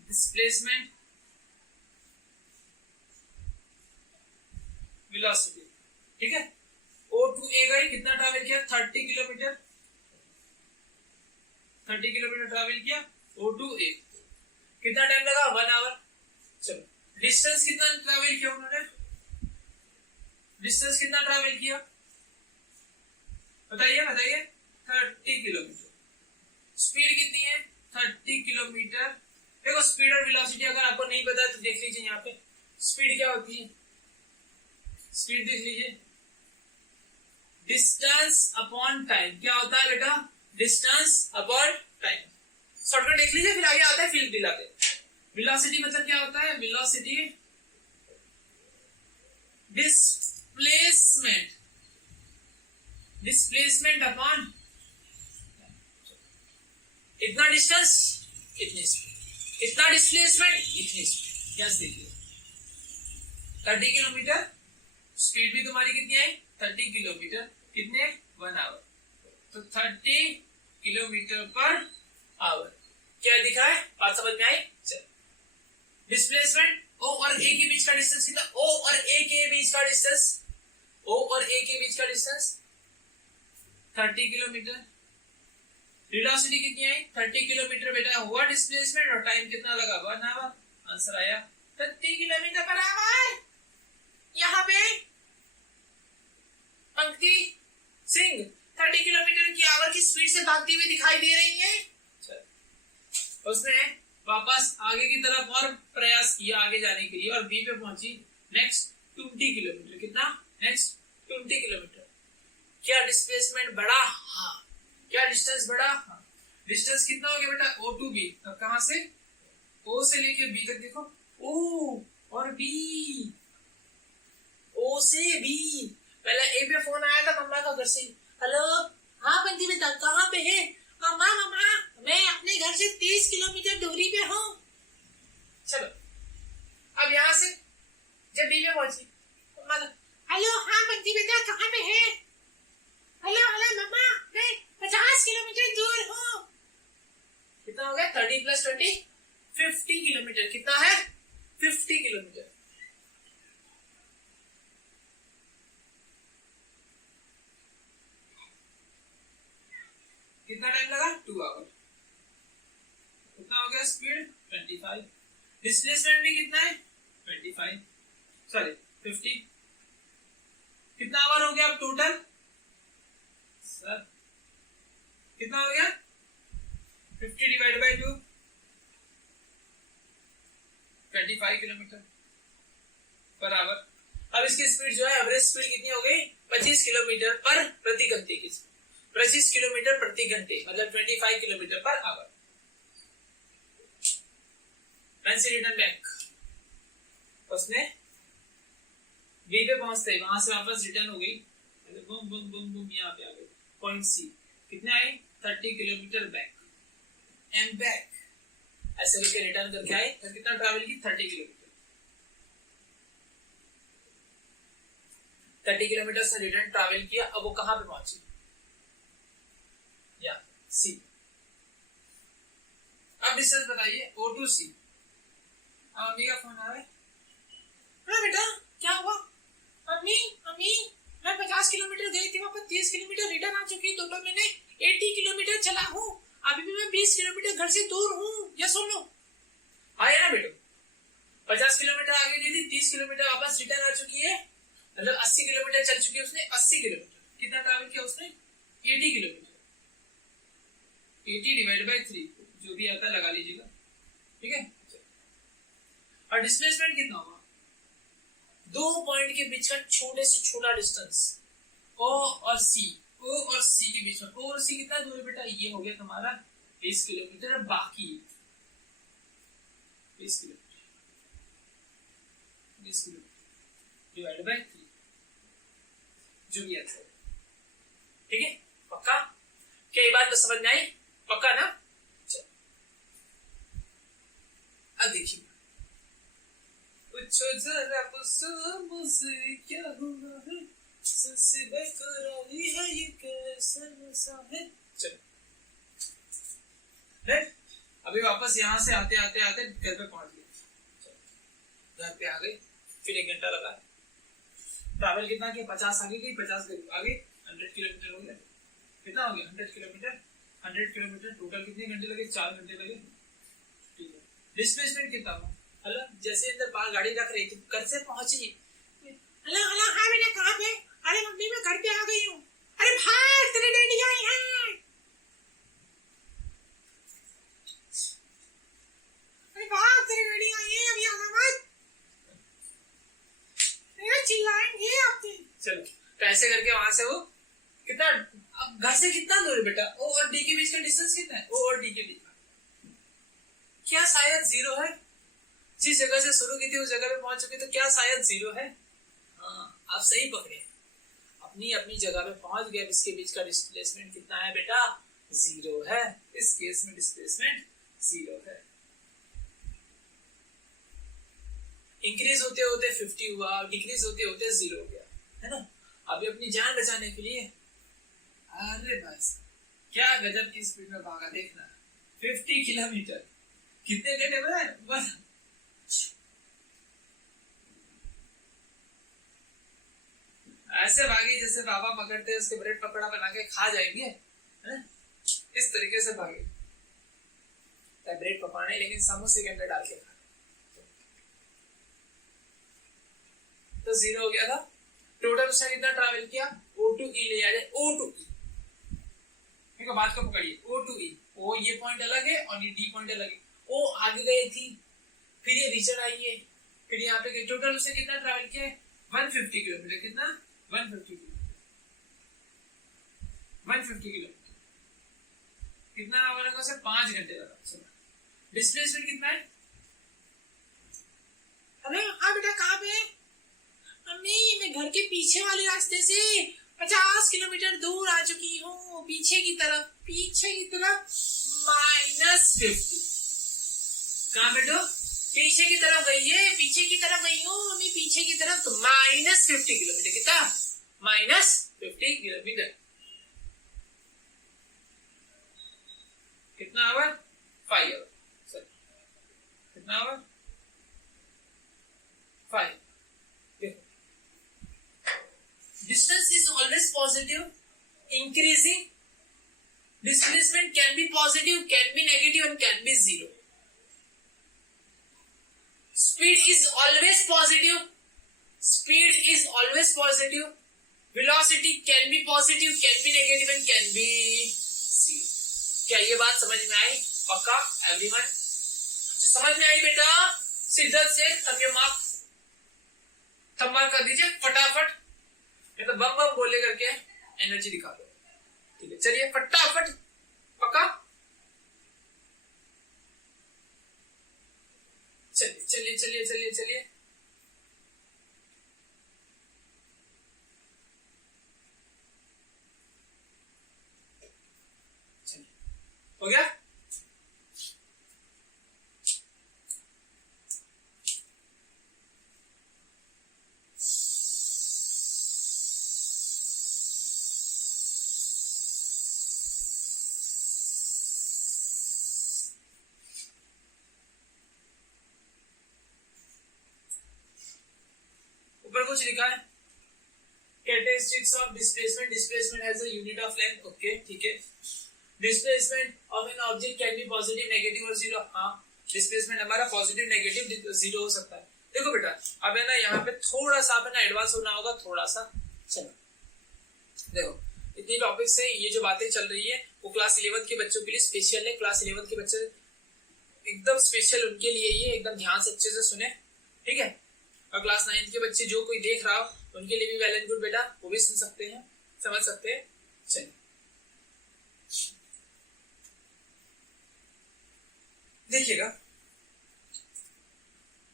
displacement, velocity, ठीक है। O2A गई, कितना ट्रैवल किया? 30 किलोमीटर, 30 किलोमीटर ट्रैवल किया। O2A कितना टाइम लगा? 1 आवर। चलो डिस्टेंस कितना ट्रैवल किया उन्होंने? डिस्टेंस कितना ट्रैवल किया बताइए, बताइए। 30 किलोमीटर। स्पीड कितनी है? 30 किलोमीटर। देखो स्पीड और वेलोसिटी अगर आपको नहीं पता तो देख लीजिए, यहाँ पे स्पीड क्या होती है, स्पीड देख लीजिए, डिस्टेंस अपॉन टाइम। क्या होता है बेटा? Distance upon time. शॉर्टकट देख लीजिए, फिर आगे आता है फील्ड दिलाते। वेलोसिटी मतलब क्या होता है? वेलोसिटी डिस्प्लेसमेंट, डिस्प्लेसमेंट अपॉन इतना डिस्टेंस इतनी स्पीड, इतना डिस्प्लेसमेंट इतनी स्पीड। क्या देखिए 30 किलोमीटर, स्पीड भी तुम्हारी कितनी आई? 30 किलोमीटर, कितने? 1 आवर। तो 30 किलोमीटर पर आवर। क्या दिखा है? बात समझ में आई? चल डिस्प्लेसमेंट O और A के बीच का डिस्टेंस कितना? O और A के बीच का डिस्टेंस, O और A के बीच का डिस्टेंस 30 किलोमीटर। वेलोसिटी कितनी आई? 30 किलोमीटर बेटा हुआ डिस्प्लेसमेंट, और टाइम कितना लगा? 1 आवर। आंसर आया 30 किलोमीटर पर आवर। यहाँ पे पंक्ति सिंह 30 किलोमीटर की आवर की स्पीड से भागती हुई दिखाई दे रही है। उसने वापस आगे की तरफ और प्रयास किया आगे जाने के लिए, और बी पे पहुंची। नेक्स्ट 20 किलोमीटर, कितना? Next 20 kilometre. क्या डिस्प्लेसमेंट बढ़ा? हाँ। क्या डिस्टेंस बढ़ा? हाँ। डिस्टेंस कितना हो गया बेटा? O to B। अब कहां से? O से लेके B तक देखो, O और B, O से B। पहले A पे फोन आया था मम्मा का घर से, हेलो हाँ बंटी बेटा कहाँ पे है? मम्मा मम्मा मैं अपने घर से 30 किलोमीटर दूरी पे हूँ। चलो अब यहाँ से जब बी पे पहुंची, हेलो हाँ बंटी बेटा कहाँ पे है? हेलो हेलो मम्मा मैं 50 किलोमीटर दूर हूँ। कितना हो गया? 30 + 20 50 किलोमीटर। कितना है? 50 किलोमीटर। कितना टाइम लगा? 2 आवर। कितना हो गया? स्पीड 25। डिस्प्लेसमेंट भी कितना है? 25 सॉरी 50। कितना आवर हो गया अब टोटल सर? कितना हो गया? 50 divide by 2 25 kilometre per hour. अब इसकी स्पीड जो है एवरेज स्पीड कितनी हो गई? 25 किलोमीटर पर प्रति घंटे की स्पीड। 25 किलोमीटर प्रति घंटे मतलब 25 kilometre per hour. Fancy return back. उसने बी पे पहुंचते वहां से वापस रिटर्न हो गई, बूम बूम बूम बूम यहाँ पे आ गई। पॉइंट सी कितने आए? 30 किलोमीटर बैक एंड बैक, ऐसे करके रिटर्न करके आए। फिर कितना ट्रैवल की? 30 किलोमीटर। 30 किलोमीटर से रिटर्न ट्रैवल किया। अब वो कहां पे पहुंची? या सी। अब डिस्टेंस बताइए O to C। मम्मी का फोन आ रहा है। हाँ बेटा क्या हुआ? मम्मी मम्मी मैं 50 किलोमीटर गई थी, वापस 30 किलोमीटर रिटर्न आ चुकी। टोटल मैंने 80 किलोमीटर चला हूँ। अभी भी मैं 20 किलोमीटर घर से दूर हूँ। या सुन लो। आया ना बेटो, 50 किलोमीटर आगे गई थी, 30 किलोमीटर वापस रिटर्न आ चुकी है, मतलब 80 किलोमीटर चल चुकी है उसने। 80 किलोमीटर कितना ट्रैवल किया उसने? 80 किलोमीटर। 80 डिवाइड बाय 3 जो भी आता है लगा लीजिएगा, ठीक है। और डिस्प्लेसमेंट कितना होगा? दो पॉइंट के बीच का छोटे से छोटा डिस्टेंस O और C, O और C के बीच में। O और C कितना दूर है बेटा? ये हो गया तुम्हारा 20 किलोमीटर। बाकी 20 किलोमीटर डिवाइड बाय 3 जो भी आता है, ठीक है। पक्का? क्या ये बात तो समझ में आई? पक्का ना? चलो अब देखिए, पूछो जरा मुझसे क्या हुआ है, सबसे बेकरारी है ये कैसा नशा है। चलो अभी वापस यहाँ से आते आते आते घर पे पहुंच गए। घर पे आ गए, फिर 1 घंटा लगा। ट्रैवल कितना किया? 50 आगे गई, 50 आगे 100 किलोमीटर हो गया। कितना हो गया? 100 किलोमीटर। 100 किलोमीटर टोटल कितने घंटे लगे? 4 घंटे लगे, ठीक है। डिस्प्लेसमेंट कितना हुआ? हेलो, जैसे अंदर बाहर गाड़ी रख रही थी, घर से पहुंची। हेलो हेलो, हाँ बेटा कहाँ पे? अरे मम्मी मैं घर पे आ गई हूँ। अरे भाई तेरे डैडी आई हैं। अरे भाई तेरे डैडी आई हैं, अभी आना मत, चिल्लाएंगे आपके। चलो तो ऐसे करके वहां से वो कितना, अब घर से कितना दूर है बेटा? O और D के बीच का डिस्टेंस कितना है? O और D के बीच का क्या शायद 0 है? जिस जगह से शुरू की थी उस जगह पे पहुंच चुके, तो क्या शायद 0 है? हाँ आप सही पकड़े, अपनी अपनी जगह पे पहुंच गए। इसके बीच का डिस्प्लेसमेंट कितना है बेटा? 0 है। इस केस में डिस्प्लेसमेंट 0 है। इंक्रीज होते होते 50 हुआ, डिक्रीज होते होते 0 हो गया, है ना। अभी अपनी जान बचाने के लिए, अरे बस क्या गजब की स्पीड में भागा, देखना 50 किलोमीटर कितने घंटे में? बस ऐसे भागी जैसे बाबा पकड़ते उसके ब्रेड पकौड़ा बना के खा जाएंगे, है? इस तरीके से भागे। ब्रेड पकौड़ा नहीं, लेकिन समोसे के अंदर डाल के खा। तो 0 हो गया था। टोटल उसने कितना ट्रैवल किया? O to E ले जाए, O to E, ठीक है। बात को पकड़िए, O to E। O ये पॉइंट अलग है और ये D पॉइंट अलग है। O आगे गई थी, फिर ये रीजन आई है, फिर यहाँ पे गई। टोटल उसने कितना ट्रैवल किया? 150 किलोमीटर। कितना? 150 किलोमीटर। 150 किलोमीटर कितना लगा? से 5 घंटे लगा। डिस्प्लेसमेंट कितना है? अरे हाँ बेटा कहाँ पे? मम्मी मैं घर के पीछे वाले रास्ते से 50 किलोमीटर दूर आ चुकी हूँ, पीछे की तरफ -50। कहाँ बेटो? पीछे की तरफ गई है, पीछे की तरफ गई हूँ मम्मी, पीछे की तरफ। तो -50 किलोमीटर। कितना? -50 किलोमीटर। कितना आवर? 5 आवर। सर कितना our? 5। Distance is always positive, increasing. Displacement can be positive, can be negative, and can be 0. Speed is always positive. Velocity can be positive, can be negative, and can be 0. क्या ये बात समझ में आई? पक्का everyone? समझ में आई बेटा? सीधा से थंब मार्क कर दीजिए फटाफट, ये तो बम बम बोले करके एनर्जी दिखा दो, ठीक है। चलिए फटाफट, पक्का? चलिए चलिए चलिए चलिए चलिए। कुछ लिखा है characteristics of displacement, displacement has a unit of length, okay ठीक है। Displacement of an object can be positive, negative और जीरो, हाँ डिस्प्लेसमेंट हमारा पॉजिटिव, नेगेटिव, जीरो हो सकता है। देखो बेटा अब है ना यहाँ पे थोड़ा सा आप है ना एडवांस होना होगा थोड़ा सा। चलो देखो इतनी टॉपिक्स है, ये जो बातें चल रही है वो क्लास 11 के बच्चों के लिए स्पेशल है। क्लास 11 के बच्चे एकदम स्पेशल उनके लिए, ये एकदम ध्यान से अच्छे से सुने, ठीक है। और क्लास 9 के बच्चे जो कोई देख रहा हो उनके लिए भी वेल एंड गुड बेटा, वो भी सुन सकते हैं, समझ सकते हैं। चलिए देखिएगा,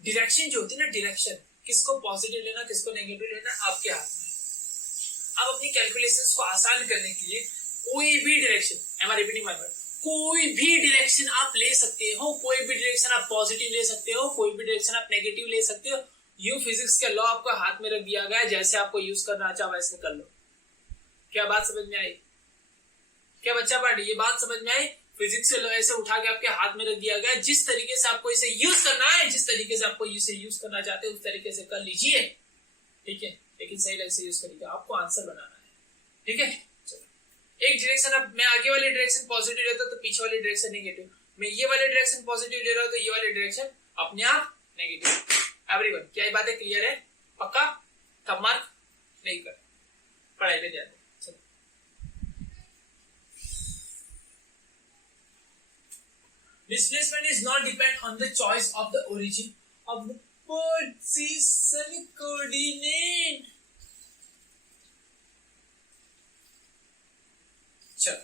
डायरेक्शन जो होती है ना, डायरेक्शन किसको पॉजिटिव लेना किसको नेगेटिव लेना आपके हाथ में। आप अपनी कैलकुलेशंस को आसान करने के लिए कोई भी direction, am I repeating my word, कोई भी डायरेक्शन आप ले सकते हो, कोई भी डायरेक्शन आप पॉजिटिव ले सकते हो, कोई भी डायरेक्शन आप नेगेटिव ले सकते हो। यू फिजिक्स का लॉ आपको हाथ में रख दिया गया है, जैसे आपको यूज करना चाहो वैसे कर लो। क्या बात समझ में आई? क्या बच्चा पढ़ ये बात समझ में आई? फिजिक्स के लॉ ऐसे उठा के आपके हाथ में रख दिया गया है, जिस तरीके से आपको इसे यूज करना है, जिस तरीके से आपको इसे यूज करना चाहते हैं उस तरीके से कर लीजिए, ठीक है। लेकिन सही ढंग से यूज करिए, आपको आंसर बनाना है, ठीक है। चलो एक डायरेक्शन, अब मैं आगे वाली डायरेक्शन पॉजिटिव लेता हूं तो पीछे वाली डायरेक्शन नेगेटिव, मैं ये वाली डायरेक्शन पॉजिटिव ले रहा हूं तो ये वाली डायरेक्शन अपने आप नेगेटिव। एवरीवन क्या ये बातें क्लियर है? पक्का? कम मार्क नहीं कर, पढ़ाई पे ध्यान दे। Displacement is not depend on the choice of the origin of the position coordinate. चलो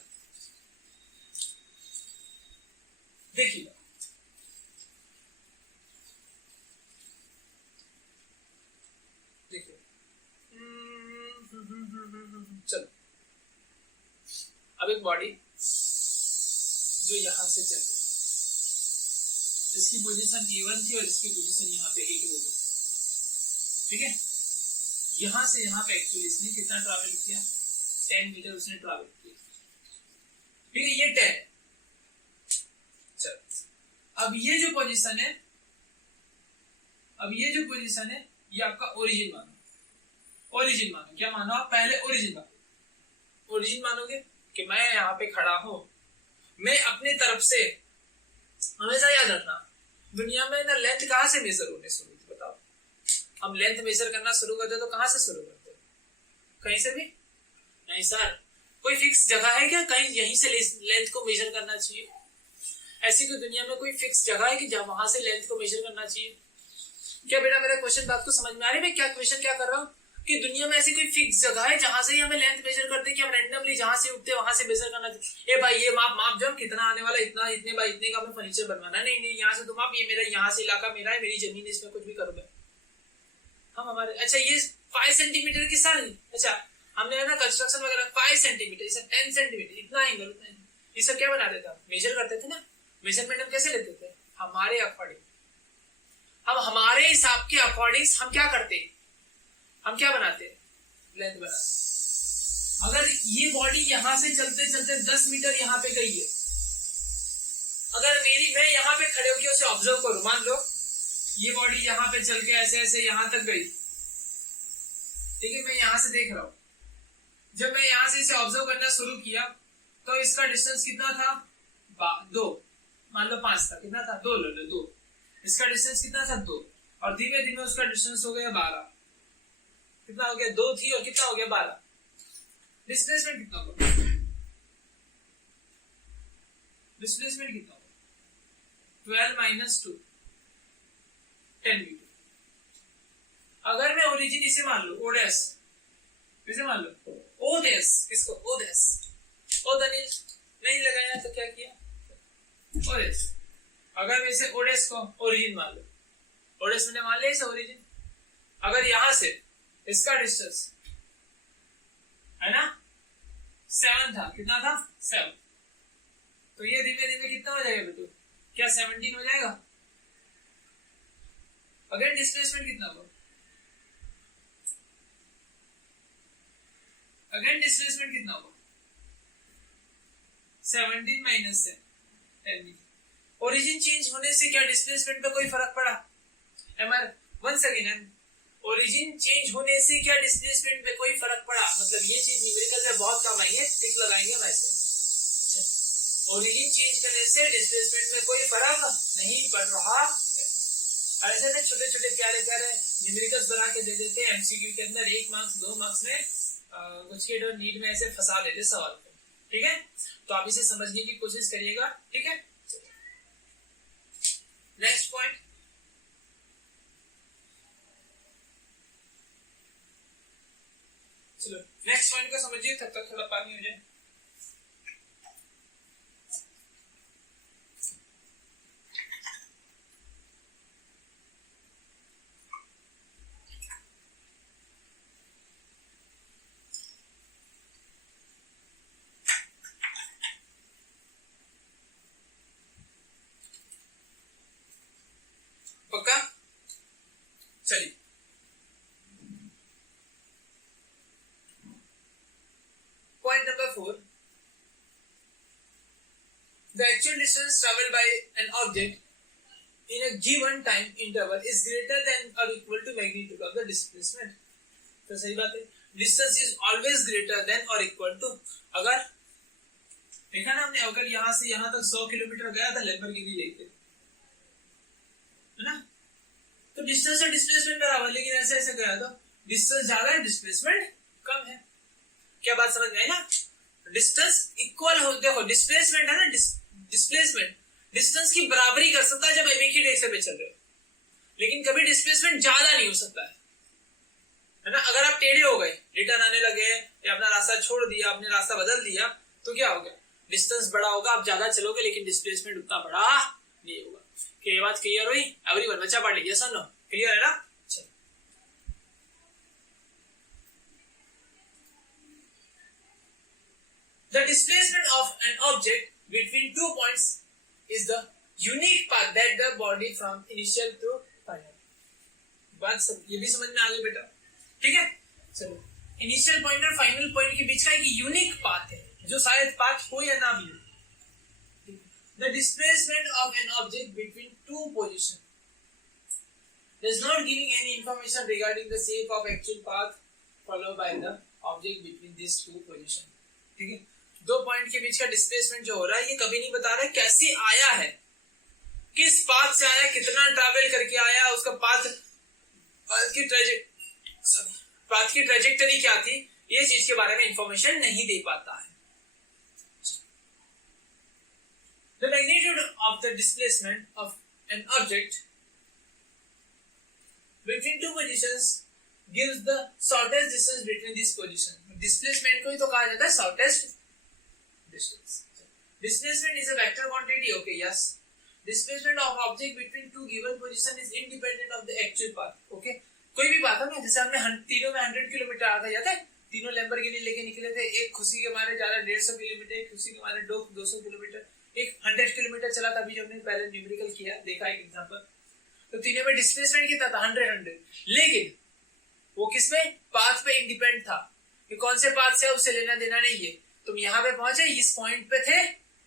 देखिए, देखिए चलो अब एक बॉडी जो यहां से चल रही, इसकी पोजीशन A1 थी और इसकी पोजीशन यहाँ पे A2 हो गई, ठीक है। यहां से यहाँ पे एक्चुअली इसने कितना ट्रैवल किया? 10 मीटर उसने ट्रैवल किया, ठीक है। ये 10। चलो अब ये जो पोजीशन है, अब ये जो पोजीशन है ये आपका ओरिजिन मानो। ओरिजिन मानो, क्या मानो आप? पहले ओरिजिन मानो। ओरिजिन मानोगे कि मैं यहाँ पे खड़ा हूं, मैं अपने तरफ से, हमेशा याद रखना दुनिया में ना लेंथ कहां से मेजर होने शुरू होती, बताओ। हम लेंथ मेजर करना शुरू करते तो कहां से शुरू करते? कहीं से भी नहीं सर, कोई फिक्स जगह है क्या कहीं यहीं से लेंथ को मेजर करना चाहिए? ऐसी कोई दुनिया में कोई फिक्स जगह है कि जहां वहां से लेंथ को मेजर करना चाहिए? क्या बेटा मेरा क्वेश्चन बात को समझ में आ रही है? मैं क्या क्वेश्चन क्या कर रहा हूँ कि दुनिया में ऐसी कोई फिक्स जगह है जहां से ही हमें लेंथ मेजर करते हैं कि हम रैंडमली जहां से उठते वहां से मेजर करना चाहिए? ए भाई ये माप जो कितना आने वाला, इतना इतने बाय इतने का हमें फर्नीचर बनवाना है, नहीं नहीं यहाँ से तुम आप, ये मेरा यहाँ से इलाका मेरा है, मेरी जमीन, इसमें कुछ भी करोगे हम हमारे। अच्छा ये 5 सेंटीमीटर की सारी, अच्छा हमने है ना कंस्ट्रक्शन वगैरह 5 सेंटीमीटर, इसे 10 सेंटीमीटर, इतना एंगल, ये सब क्या बनाते थे? मेजर करते थे ना। मेजरमेंट हम कैसे लेते थे? हमारे अकॉर्डिंग, हम हमारे हिसाब के अकॉर्डिंग हम क्या करते, हम क्या बनाते? लेंथ बनाते। अगर ये बॉडी यहां से चलते चलते 10 मीटर यहाँ पे गई है, अगर मैं यहाँ पे खड़े होकर उसे ऑब्जर्व करूं, मान लो ये बॉडी यहाँ पे चल के ऐसे ऐसे यहाँ तक गई, ठीक है, मैं यहाँ से देख रहा हूं। जब मैं यहाँ से इसे ऑब्जर्व करना शुरू किया तो इसका डिस्टेंस कितना था? 2, मान लो 5 था, कितना था? 2 ले लो, 2। इसका डिस्टेंस कितना था? 2, और धीमे धीमे उसका डिस्टेंस हो गया 12। कितना हो गया? 2 थी और कितना हो गया? 12। डिस्प्लेसमेंट कितना होगा? डिस्प्लेसमेंट कितना होगा? 12 माइनस 2, 10 मीटर। अगर मैं ओरिजिन इसे मान लो ओडेस, इसे मान लो ओडेस, इसको ओडेस, ओडेस नहीं लगाया तो क्या किया? ओडेस। अगर मैं इसे ओडेस को ओरिजिन मान लो, ओडेस मैंने मान लिया इसे ओरिजिन। अगर यहां से इसका डिस्टेंस है ना 7 था, कितना था? 7। तो ये धीमे धीमे कितना हो जाएगा बेटू? क्या 17 हो जाएगा? अगर डिस्प्लेसमेंट कितना होगा? अगर डिस्प्लेसमेंट कितना होगा? 17 माइनस 10। ओरिजिन चेंज होने से क्या डिस्प्लेसमेंट पे कोई फर्क पड़ा? वन सेकेंड, ओरिजिन चेंज होने से क्या डिस्प्लेसमेंट पे कोई फर्क पड़ा? मतलब ये चीज न्यूमेरिकल में बहुत कम आई है, टिक लगाएंगे वैसे। ओरिजिन चेंज करने से डिस्प्लेसमेंट में कोई फर्क नहीं पड़ रहा। ऐसे ना छोटे छोटे प्यारे प्यारे न्यूमेरिकल्स बना के दे देते हैं एमसीक्यू के अंदर, 1 मार्क्स 2 मार्क्स में कुछ के नीट में ऐसे फंसा देते सवाल को। ठीक है, तो आप इसे समझने की कोशिश करिएगा। ठीक है, नेक्स्ट पॉइंट, चलो नेक्स्ट पॉइंट को समझिए, तब तक थोड़ा पानी हो जाए। पक्का? चलिए, point number 4, the actual distance traveled by an object in a given time interval is greater than or equal to magnitude of the displacement। तो सही बात है, distance is always greater than or equal to, अगर देखा ना हमने, अगर यहां से यहां तक 100 किलोमीटर गया था लैम्बोर्गिनी लेके, है ना, तो डिस्टेंस और डिस्प्लेसमेंट बराबर, लेकिन ऐसे ऐसे गया तो डिस्टेंस ज्यादा है डिस्प्लेसमेंट कम है। क्या बात समझ में आई ना? डिस्टेंस इक्वल हो, देखो डिस्प्लेसमेंट है ना, डिस्प्लेसमेंट डिस्टेंस की बराबरी कर सकता है जब एक ही डायरेक्शन में चल रहे हो, लेकिन कभी डिस्प्लेसमेंट ज्यादा नहीं हो सकता है ना। अगर आप टेढ़े हो गए, रिटर्न आने लगे या अपना रास्ता छोड़ दिया, अपने रास्ता बदल दिया, तो क्या हो गया? डिस्टेंस बड़ा होगा, आप ज्यादा चलोगे, लेकिन डिस्प्लेसमेंट उतना बड़ा नहीं होगा। क्या ये बात क्लियर हुई? एवरीवन बच्चा पढ़ लीजिए, सुन लो, क्लियर है ना? The displacement of an object between 2 points is the unique path that the body from initial to final। बात सब ये भी समझ में आ गई बेटा? ठीक है, चलो, इनिशियल पॉइंट और फाइनल पॉइंट के बीच का एक यूनिक पाथ है, जो शायद पाथ हो या ना भी हो। The displacement of an object between 2 positions is not giving any information regarding the shape of actual path followed by the object between these 2 positions। ठीक है, 2 पॉइंट के बीच का डिस्प्लेसमेंट जो हो रहा है, ये कभी नहीं बता रहा है कैसे आया है, किस पाथ से आया, कितना ट्रैवल करके आया, उसका पाथ की ट्रेजेक्टरी क्या थी, ये चीज के बारे में इंफॉर्मेशन नहीं दे पाता है। The magnitude of the displacement of an object between 2 positions gives the shortest distance between these positions। Displacement को ही तो कहा जाता है shortest distance. Displacement is a vector quantity, okay, yes। Displacement of object between 2 given position is independent of the actual path, okay। कोई भी बात है ना, जैसे हमने तीनों में 100 किलोमीटर आता जाता है, तीनों लैम्बोर्गिनी लेके निकले थे, एक खुशी के मारे जा रहा 150 किलोमीटर, एक खुशी के मारे 200 किलोमीटर, एक 100 किलोमीटर चला था। अभी जो हमने पहले न्यूमेरिकल किया, देखा एक एग्जांपल, तो तीनों में डिस्प्लेसमेंट कितना था? 100, लेकिन वो किसमें? पाथ पे इंडिपेंडेंट था कि कौन से पाथ से उससे लेना देना नहीं है। तुम यहाँ पे पहुंचे, इस पॉइंट पे थे,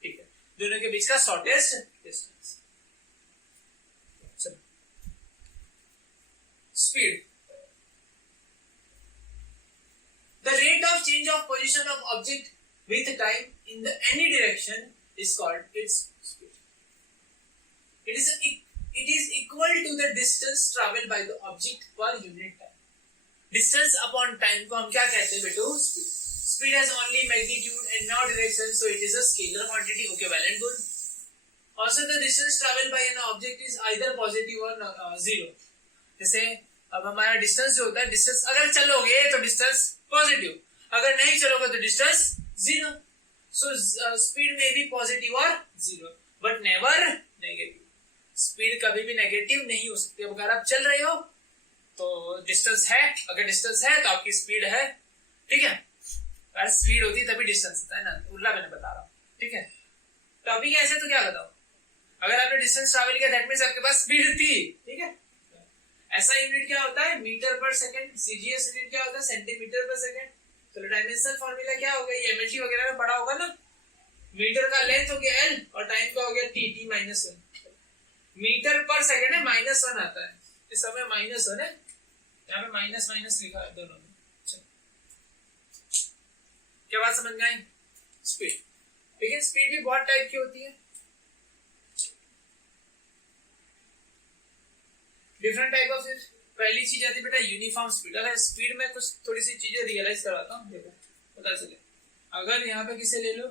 ठीक है, दोनों के बीच का shortest distance. Speed, the rate of change of position of object with time in the any direction is called its speed। It is equal to the distance traveled by the object per unit time। Distance upon time को हम क्या कहते हैं बेटो? Speed। Speed has only magnitude and no direction, so it is a scalar quantity, okay, well and good। Also the distance traveled by an object is either positive or zero। जैसे अब हमारा distance जो होता है, distance अगर चलोगे तो distance positive, अगर नहीं चलोगे तो डिस्टेंस जीरो। सो स्पीड में भी पॉजिटिव और zero, but never negative. Speed कभी भी नेगेटिव नहीं हो सकती। अब अगर आप चल रहे हो तो डिस्टेंस है, अगर डिस्टेंस है तो आपकी स्पीड है, ठीक है। अगर स्पीड होती तभी डिस्टेंस होता है ना, उल्टा मैंने बता रहा हूँ, ठीक है। तो अभी कैसे, तो क्या बताओ, अगर आपने डिस्टेंस ट्रैवल किया दैट मींस आपके पास स्पीड थी, ठीक है। ऐसा यूनिट क्या होता है? Metre per second. CGS unit क्या होता है? Centimetre per second. चलो डायमेंशन फार्मूला क्या होगा? ये एमएलटी वगैरह में पढ़ा होगा ना। मीटर का लेंथ हो गया एल और टाइम का हो गया टी, -1। मीटर पर सेकंड है, -1 आता है, इस समय -1 है, यहाँ पे माइनस माइनस लिखा है दोनों में। क्या बात समझ में आई? स्पीड, लेकिन स्पीड भी बहुत टाइप की होती है, डिफरेंट टाइप ऑफ। पहली चीज आती है बेटा यूनिफॉर्म स्पीड। अगर स्पीड में कुछ थोड़ी सी चीजें रियलाइज करवाता हूँ, देखो पता चले। अगर यहाँ पे किसे ले लो,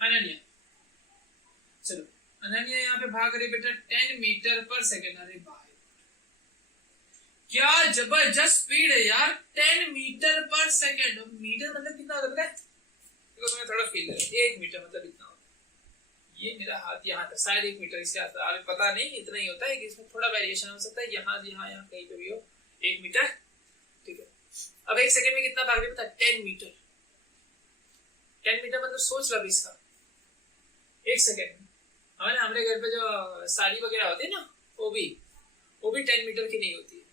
अनन्या, चलो अनन्या यहाँ पे भाग रही बेटा 10 मीटर पर सेकेंड। अरे भाई क्या जबरदस्त स्पीड है यार, 10 मीटर पर सेकेंड। मीटर मतलब कितना होता है? देखो तुम्हें थोड़ा फील है, 1 मीटर मतलब इतना होता है। ये मेरा हाथ यहाँ था, शायद 1 मीटर इससे आता है, पता नहीं, इतना ही होता है कि इसमें थोड़ा वेरिएशन हो सकता है, यहाँ यहाँ कहीं पे भी हो 1 मीटर, ठीक है। अब 1 सेकेंड में कितना भाग रही है? 10 मीटर। 10 मीटर मतलब सोच लो इसका, 1 सेकेंड में हमारे घर पे जो साड़ी वगैरह होती है ना, वो भी 10 मीटर की नहीं होती है।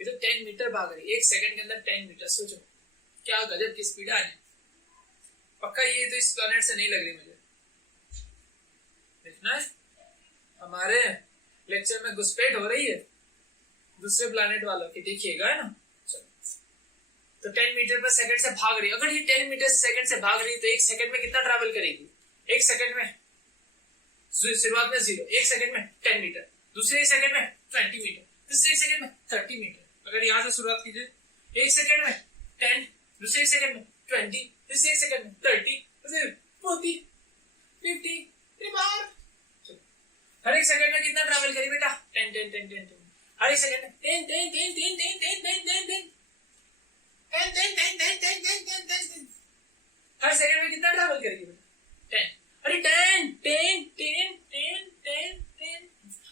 ये तो 10 मीटर भाग रही है 1 सेकंड के अंदर। 10 मीटर सोचो क्या गजब की स्पीड है। पक्का ये तो इस प्लैनेट से नहीं लग रही मुझे। देखना है हमारे लेक्चर में घुसपैठ हो रही है दूसरे प्लैनेट वालों की, देखिएगा, है ना। तो 10 मीटर पर सेकंड से भाग रही है। अगर ये 10 मीटर सेकंड से भाग रही है तो 1 सेकंड में कितना ट्रैवल करेगी? 1 सेकंड में शुरुआत में 0, 1 सेकंड में 10 मीटर, दूसरे 1 सेकंड में 20 मीटर, तीसरे 1 सेकंड में 30 मीटर। अगर यहां से शुरुआत कीजिए, 1 सेकंड में 10, दूसरे 1 सेकंड में 20, तीसरे 1 सेकंड में 30, 40, 50, हर एक सेकंड में कितना ट्रैवल करी बेटा? 10 10 10 10 10। हर एक सेकंड में 10 10 10 10 10 10 10 10 10 हर सेकंड में कितना ट्रैवल करेगी बेटा? 10। अरे 10 10 10 10 10 10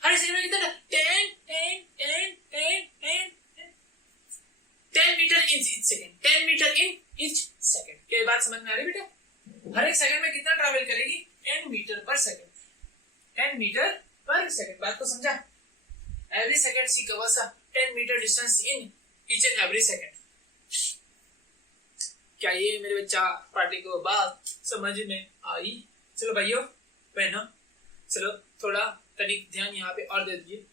हर सेकंड में कितना? 10 10 10 10 10 10 metre in each second, 10 metre in each second. क्या बात समझ में आ रही बेटा? हर एक सेकंड में कितना ट्रैवल करेगी? 10 metre per second, 10 metre per second. बात को समझा? Every second she covers 10 metre distance in each and every second. क्या ये मेरे बच्चा पार्टी को बात समझ में आई? चलो भाइयों बहनों, चलो थोड़ा तनिक ध्यान यहाँ पे और दे दीजिए।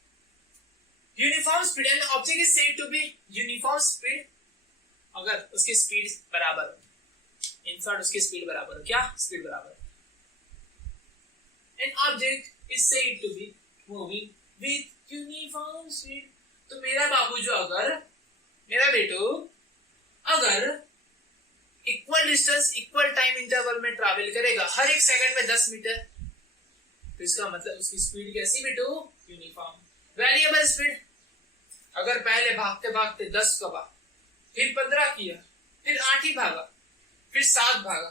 Uniform speed and object is said to be uniform speed अगर उसकी स्पीड बराबर हो, इन शॉर्ट उसकी स्पीड बराबर हो। क्या स्पीड बराबर? An object is said to be moving with uniform speed. तो मेरा बाबू जो अगर, मेरा बेटू अगर equal distance equal time interval में ट्रैवल करेगा हर एक सेकंड में 10 मीटर, तो इसका मतलब उसकी स्पीड कैसी बेटू? यूनिफॉर्म। वेरिएबल स्पीड, अगर पहले भागते भागते 10 कबा, फिर 15 किया, फिर 8 ही भागा, फिर 7 भागा,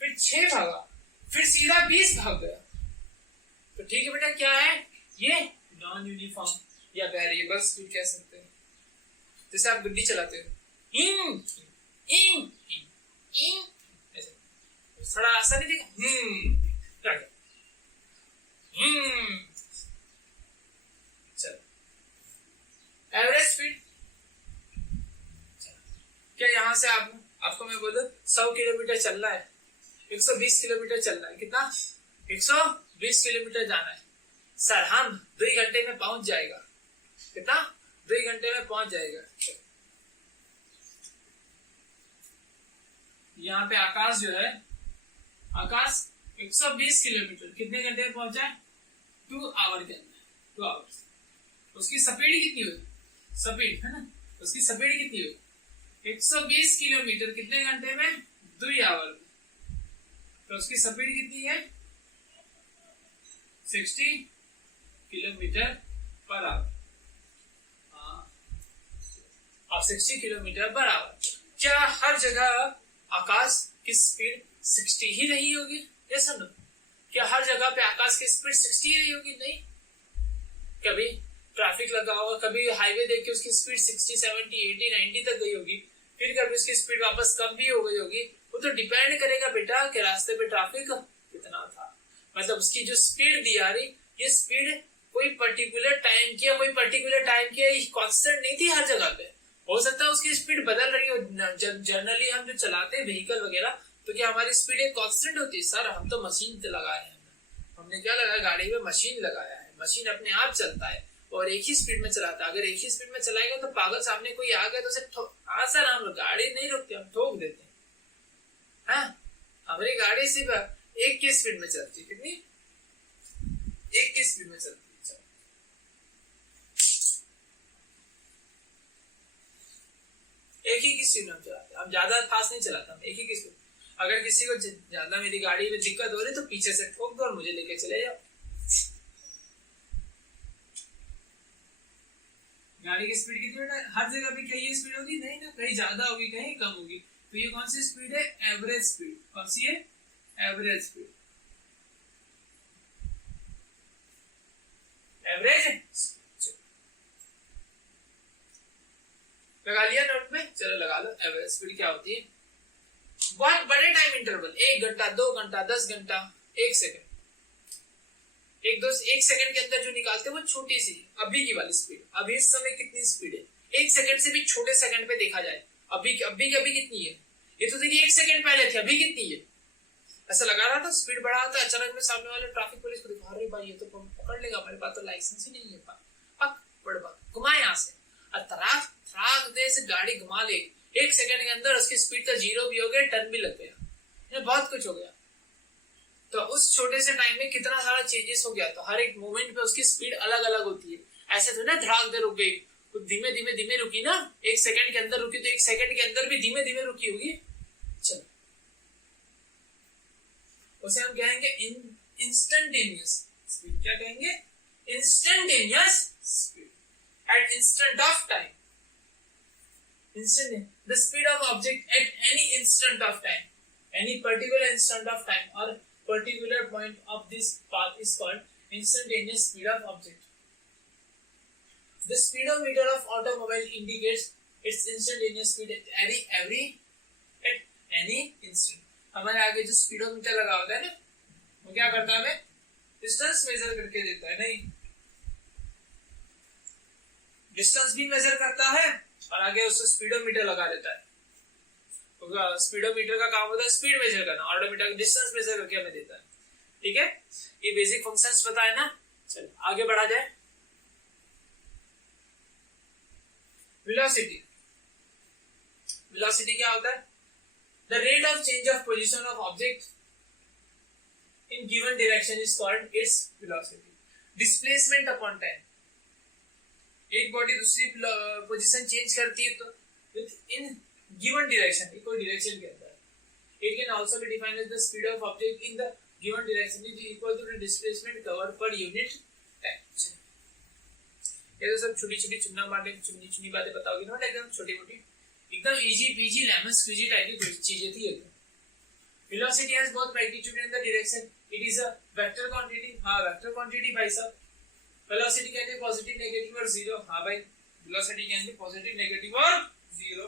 फिर 6 भागा, फिर सीधा 20 भाग गया, तो ठीक है बेटा, क्या है ये? नॉन यूनिफॉर्म या वेरिएबल स्पीड कह सकते हैं। जैसे आप गड्डी चलाते हो, इन इन इन ऐसे, थोड़ा आसान नहीं दिखा? चलो एवरेज स्पीड, क्या यहां से आपको मैं बोलूं 100 किलोमीटर चल रहा है, 120 किलोमीटर चल रहा है, कितना? 120 किलोमीटर जाना है सर, हम 2 घंटे में पहुंच जाएगा। कितना? 2 घंटे में पहुंच जाएगा। यहाँ पे आकाश जो है, आकाश 120 किलोमीटर कितने घंटे में पहुंचा है? 2 आवर के अंदर, 2 आवर्स। उसकी स्पीड कितनी हुई? स्पीड है ना, उसकी स्पीड कितनी हुई? 120 किलोमीटर कितने घंटे में? 2 आवर में। तो उसकी स्पीड कितनी है? 60 किलोमीटर पर आवर। हाँ, 60 किलोमीटर पर आवर। क्या हर जगह आकाश की स्पीड 60 ही रही होगी? यस और नो? क्या हर जगह पे आकाश की स्पीड 60 ही रही होगी? नहीं, कभी ट्रैफिक लगा होगा, कभी हाईवे देख के उसकी स्पीड 60, 70, 80, 90 तक गई होगी, फिर कभी उसकी स्पीड वापस कम भी हो गई होगी। वो तो डिपेंड करेगा बेटा कि रास्ते पे ट्रैफिक कितना था। मतलब उसकी जो स्पीड दी आ रही, ये स्पीड कोई पर्टिकुलर टाइम की या कोई पर्टिकुलर टाइम की कांस्टेंट नहीं थी हर जगह पे। हो सकता है उसकी स्पीड बदल रही हो। जनरली हम जो चलाते हैं व्हीकल वगैरह, तो क्या हमारी स्पीड एक कांस्टेंट होती है? सर हम तो मशीन लगाए हैं, हमने क्या लगाया? गाड़ी में मशीन लगाया है, मशीन अपने आप चलता है। और एक ही स्पीड में चलाता है। अगर एक ही स्पीड में चलाएगा तो पागल सामने कोई आ गया तो उसे आसाराम गाड़ी नहीं रुकती, हम ठोक देते हैं। हाँ, हमारी गाड़ी सिर्फ एक की स्पीड में चलती है। कितनी? एक की स्पीड में चलती है। एक ही की स्पीड में चलाते हैं, हम ज्यादा फास्ट नहीं चलाता, हम एक ही की स्पीड। अगर किसी को ज्यादा मेरी गाड़ी में दिक्कत हो रही तो पीछे से ठोक दो और मुझे लेके चले जाओ। गाड़ी की स्पीड कितनी बेटा? हर जगह पे क्या ये स्पीड होगी? नहीं ना, कहीं ज्यादा होगी कहीं कम होगी। तो ये कौन सी स्पीड है? Average speed. कौन सी है? Average speed. एवरेज लगा लिया नोट में? चलो लगा लो। एवरेज स्पीड क्या होती है? बहुत बड़े टाइम इंटरवल, 1 घंटा, 2 घंटा, 10 घंटा, 1 सेकंड, एक सेकंड के अंदर जो निकालते हैं वो छोटी सी अभी की वाली स्पीड। अभी इस समय कितनी स्पीड है? 1 सेकंड से भी छोटे सेकंड पे देखा जाए अभी कितनी है? ये तो देखिए 1 सेकंड पहले थी, अभी कितनी है? ऐसा लगा रहा था स्पीड बढ़ा था, अचानक में सामने वाले ट्रैफिक पुलिस को दिखा रहे भाई ये तो पकड़ लेगा, हमारे पास तो लाइसेंस ही नहीं है। पक बड़ बात घुमाए यहाँ से, थराक दे से गाड़ी घुमा ले। 1 सेकंड के अंदर उसकी स्पीड तो 0 भी हो गया, टर्न भी लग गया, बहुत कुछ हो गया। तो उस छोटे से टाइम में कितना सारा चेंजेस हो गया। तो हर एक मोमेंट पे उसकी स्पीड अलग अलग होती है। ऐसे तो ना धड़ाक दे रुक गई, कुछ धीमे धीमे रुकी ना, 1 सेकंड के अंदर रुकी तो 1 सेकंड के अंदर भी धीमे धीमे रुकी होगी। चलो उसे हम कहेंगे इंस्टेंटेनियस स्पीड। क्या कहेंगे? Instantaneous speed at instant of time. Instant, the speed of object at any instant of time, any particular instant of time or particular point of this path is called instantaneous speed of object. The speedometer of automobile indicates its instantaneous speed at any instant. हमारे आगे जो speedometer लगा होता है ना, वो क्या करता है? हमें डिस्टेंस मेजर करके देता है। नहीं, डिस्टेंस भी मेजर करता है और आगे उससे स्पीडोमीटर लगा देता है। तो स्पीडोमीटर का काम होता है स्पीड मेजर करना, ऑडोमीटर डिस्टेंस मेजर करके हमें देता है। ठीक है, ये बेसिक फंक्शंस पता है ना। चलो आगे बढ़ा जाए। वेलोसिटी। वेलोसिटी क्या होता है? The rate of change of position of object in given direction is called its velocity. Displacement upon time. एक बॉडी दूसरी पोजीशन चेंज करती है तो विद इन गिवन डायरेक्शन, कोई डायरेक्शन के अंदर। It can also be defined as the speed of object in the given direction is equal to the displacement covered per unit time. ये तो सब छोटी छोटी चुनी बातें बताओगे ना, एकदम छोटी मोटी, एकदम easy peasy lemon squeezy type की चीजें थी। Velocity has both magnitude and the direction. It is a vector quantity. हां, वेक्टर क्वांटिटी भाई साहब। Velocity can be positive, negative और जीरो। हाँ भाई, velocity can be positive, negative और zero.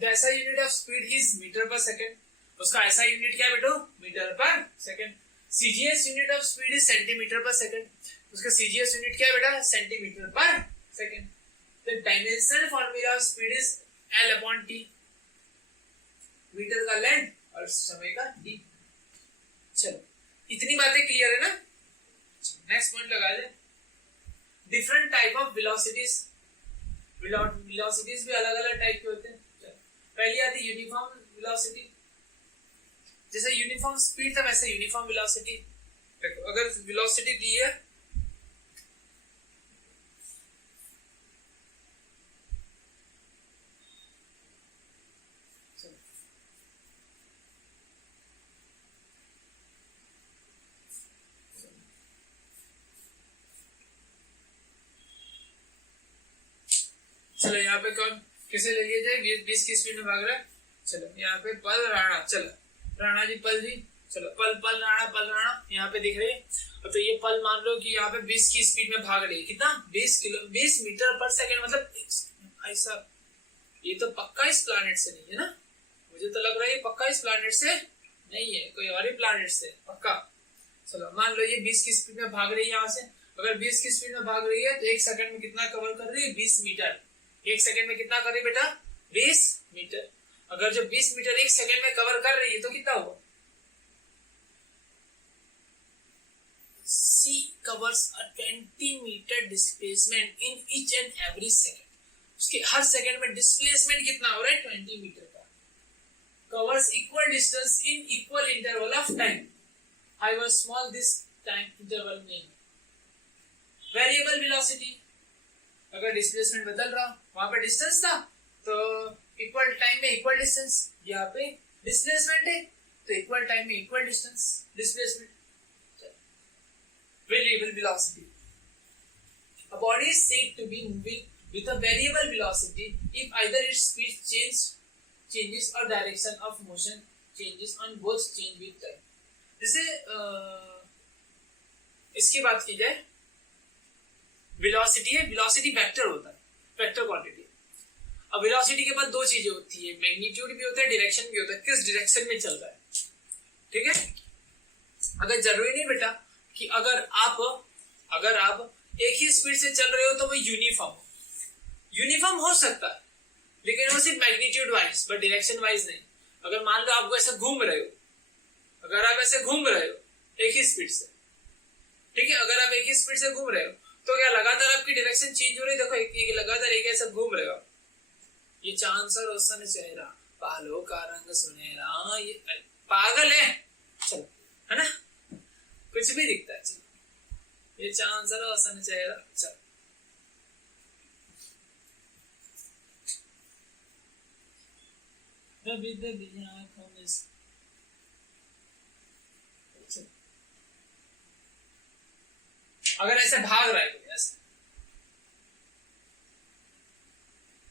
The SI unit of speed is metre per second. उसका SI unit क्या है बेटो? Metre per second. CGS unit of speed is centimetre per second. उसका CGS unit क्या है बेटा? Centimetre per second. The dimension formula of speed is L upon T। Metre का length और समय का D। चलो इतनी बातें क्लियर है ना। नेक्स्ट पॉइंट लगा ले। Different type of velocities. Velocities भी अलग अलग टाइप के होते हैं। पहली आती यूनिफॉर्म वेलोसिटी। जैसे यूनिफॉर्म स्पीड था वैसे यूनिफॉर्म वेलोसिटी। देखो अगर वेलोसिटी दी है चलो यहाँ पे कौन किसे ले लिया जाए? 20 की स्पीड में भाग रहा है। चलो यहाँ पे पल राणा। चलो राणा जी, पल जी, चलो पल राणा यहाँ पे दिख रहे हैं। तो ये पल मान लो कि यहाँ पे 20 की स्पीड में भाग रही है। कितना? 20 मीटर पर सेकंड। मतलब ऐसा, ये तो पक्का इस प्लैनेट से नहीं है ना। मुझे तो लग रहा है पक्का इस प्लैनेट से नहीं है, कोई और ही प्लैनेट से पक्का। चलो मान लो ये 20 की स्पीड में भाग रही है। यहाँ से अगर 20 की स्पीड में भाग रही है तो 1 सेकंड में कितना कवर कर रही है? 20 मीटर। 1 सेकंड में कितना कर रही है बेटा? 20 मीटर। अगर जब 20 मीटर 1 सेकंड में कवर कर रही है तो कितना हुआ? covers a 20 meter displacement in each and every second. उसके हर सेकंड में डिस्प्लेसमेंट कितना हो रहा है? 20 मीटर का. Covers equal distance in equal interval of time. However small this time interval may be. Variable velocity. अगर डिस्प्लेसमेंट बदल रहा, वहां पे डिस्टेंस था तो इक्वल टाइम में इक्वल डिस्टेंस, यहाँ पे डिस्प्लेसमेंट है तो इक्वल टाइम में equal distance displacement. Variable velocity. A body is said to be moving with a variable velocity if either its speed changes or direction of motion changes on both change with time. जैसे इसकी बात की जाए, velocity है, velocity vector होता है, vector quantity. अब velocity के बाद दो चीजें होती है, मैग्नीट्यूड भी होता है, डायरेक्शन भी होता है, किस डायरेक्शन में चल रहा है. ठीक है. अगर जरूरी नहीं बेटा कि अगर आप एक ही स्पीड से चल रहे हो तो वो यूनिफॉर्म हो सकता है, लेकिन वो सिर्फ magnitude wise but direction wise नहीं. अगर मान लो आपको ऐसे घूम रहे हो, अगर आप ऐसे घूम रहे हो एक ही स्पीड से, ठीक है, अगर आप एक ही स्पीड से घूम रहे हो तो क्या लगातार आपकी डायरेक्शन चेंज हो रही है? देखो एक लगातार एक ऐसा घूम रहे हो, ये चांद सा रोशन चेहरा, बालों का रंग सुनहरा, ये पागल है, चलो, है ना, कुछ भी दिखता है, चलो, ये चांद सा रोशन चेहरा, चलो. अगर ऐसे भाग रहा है कोई,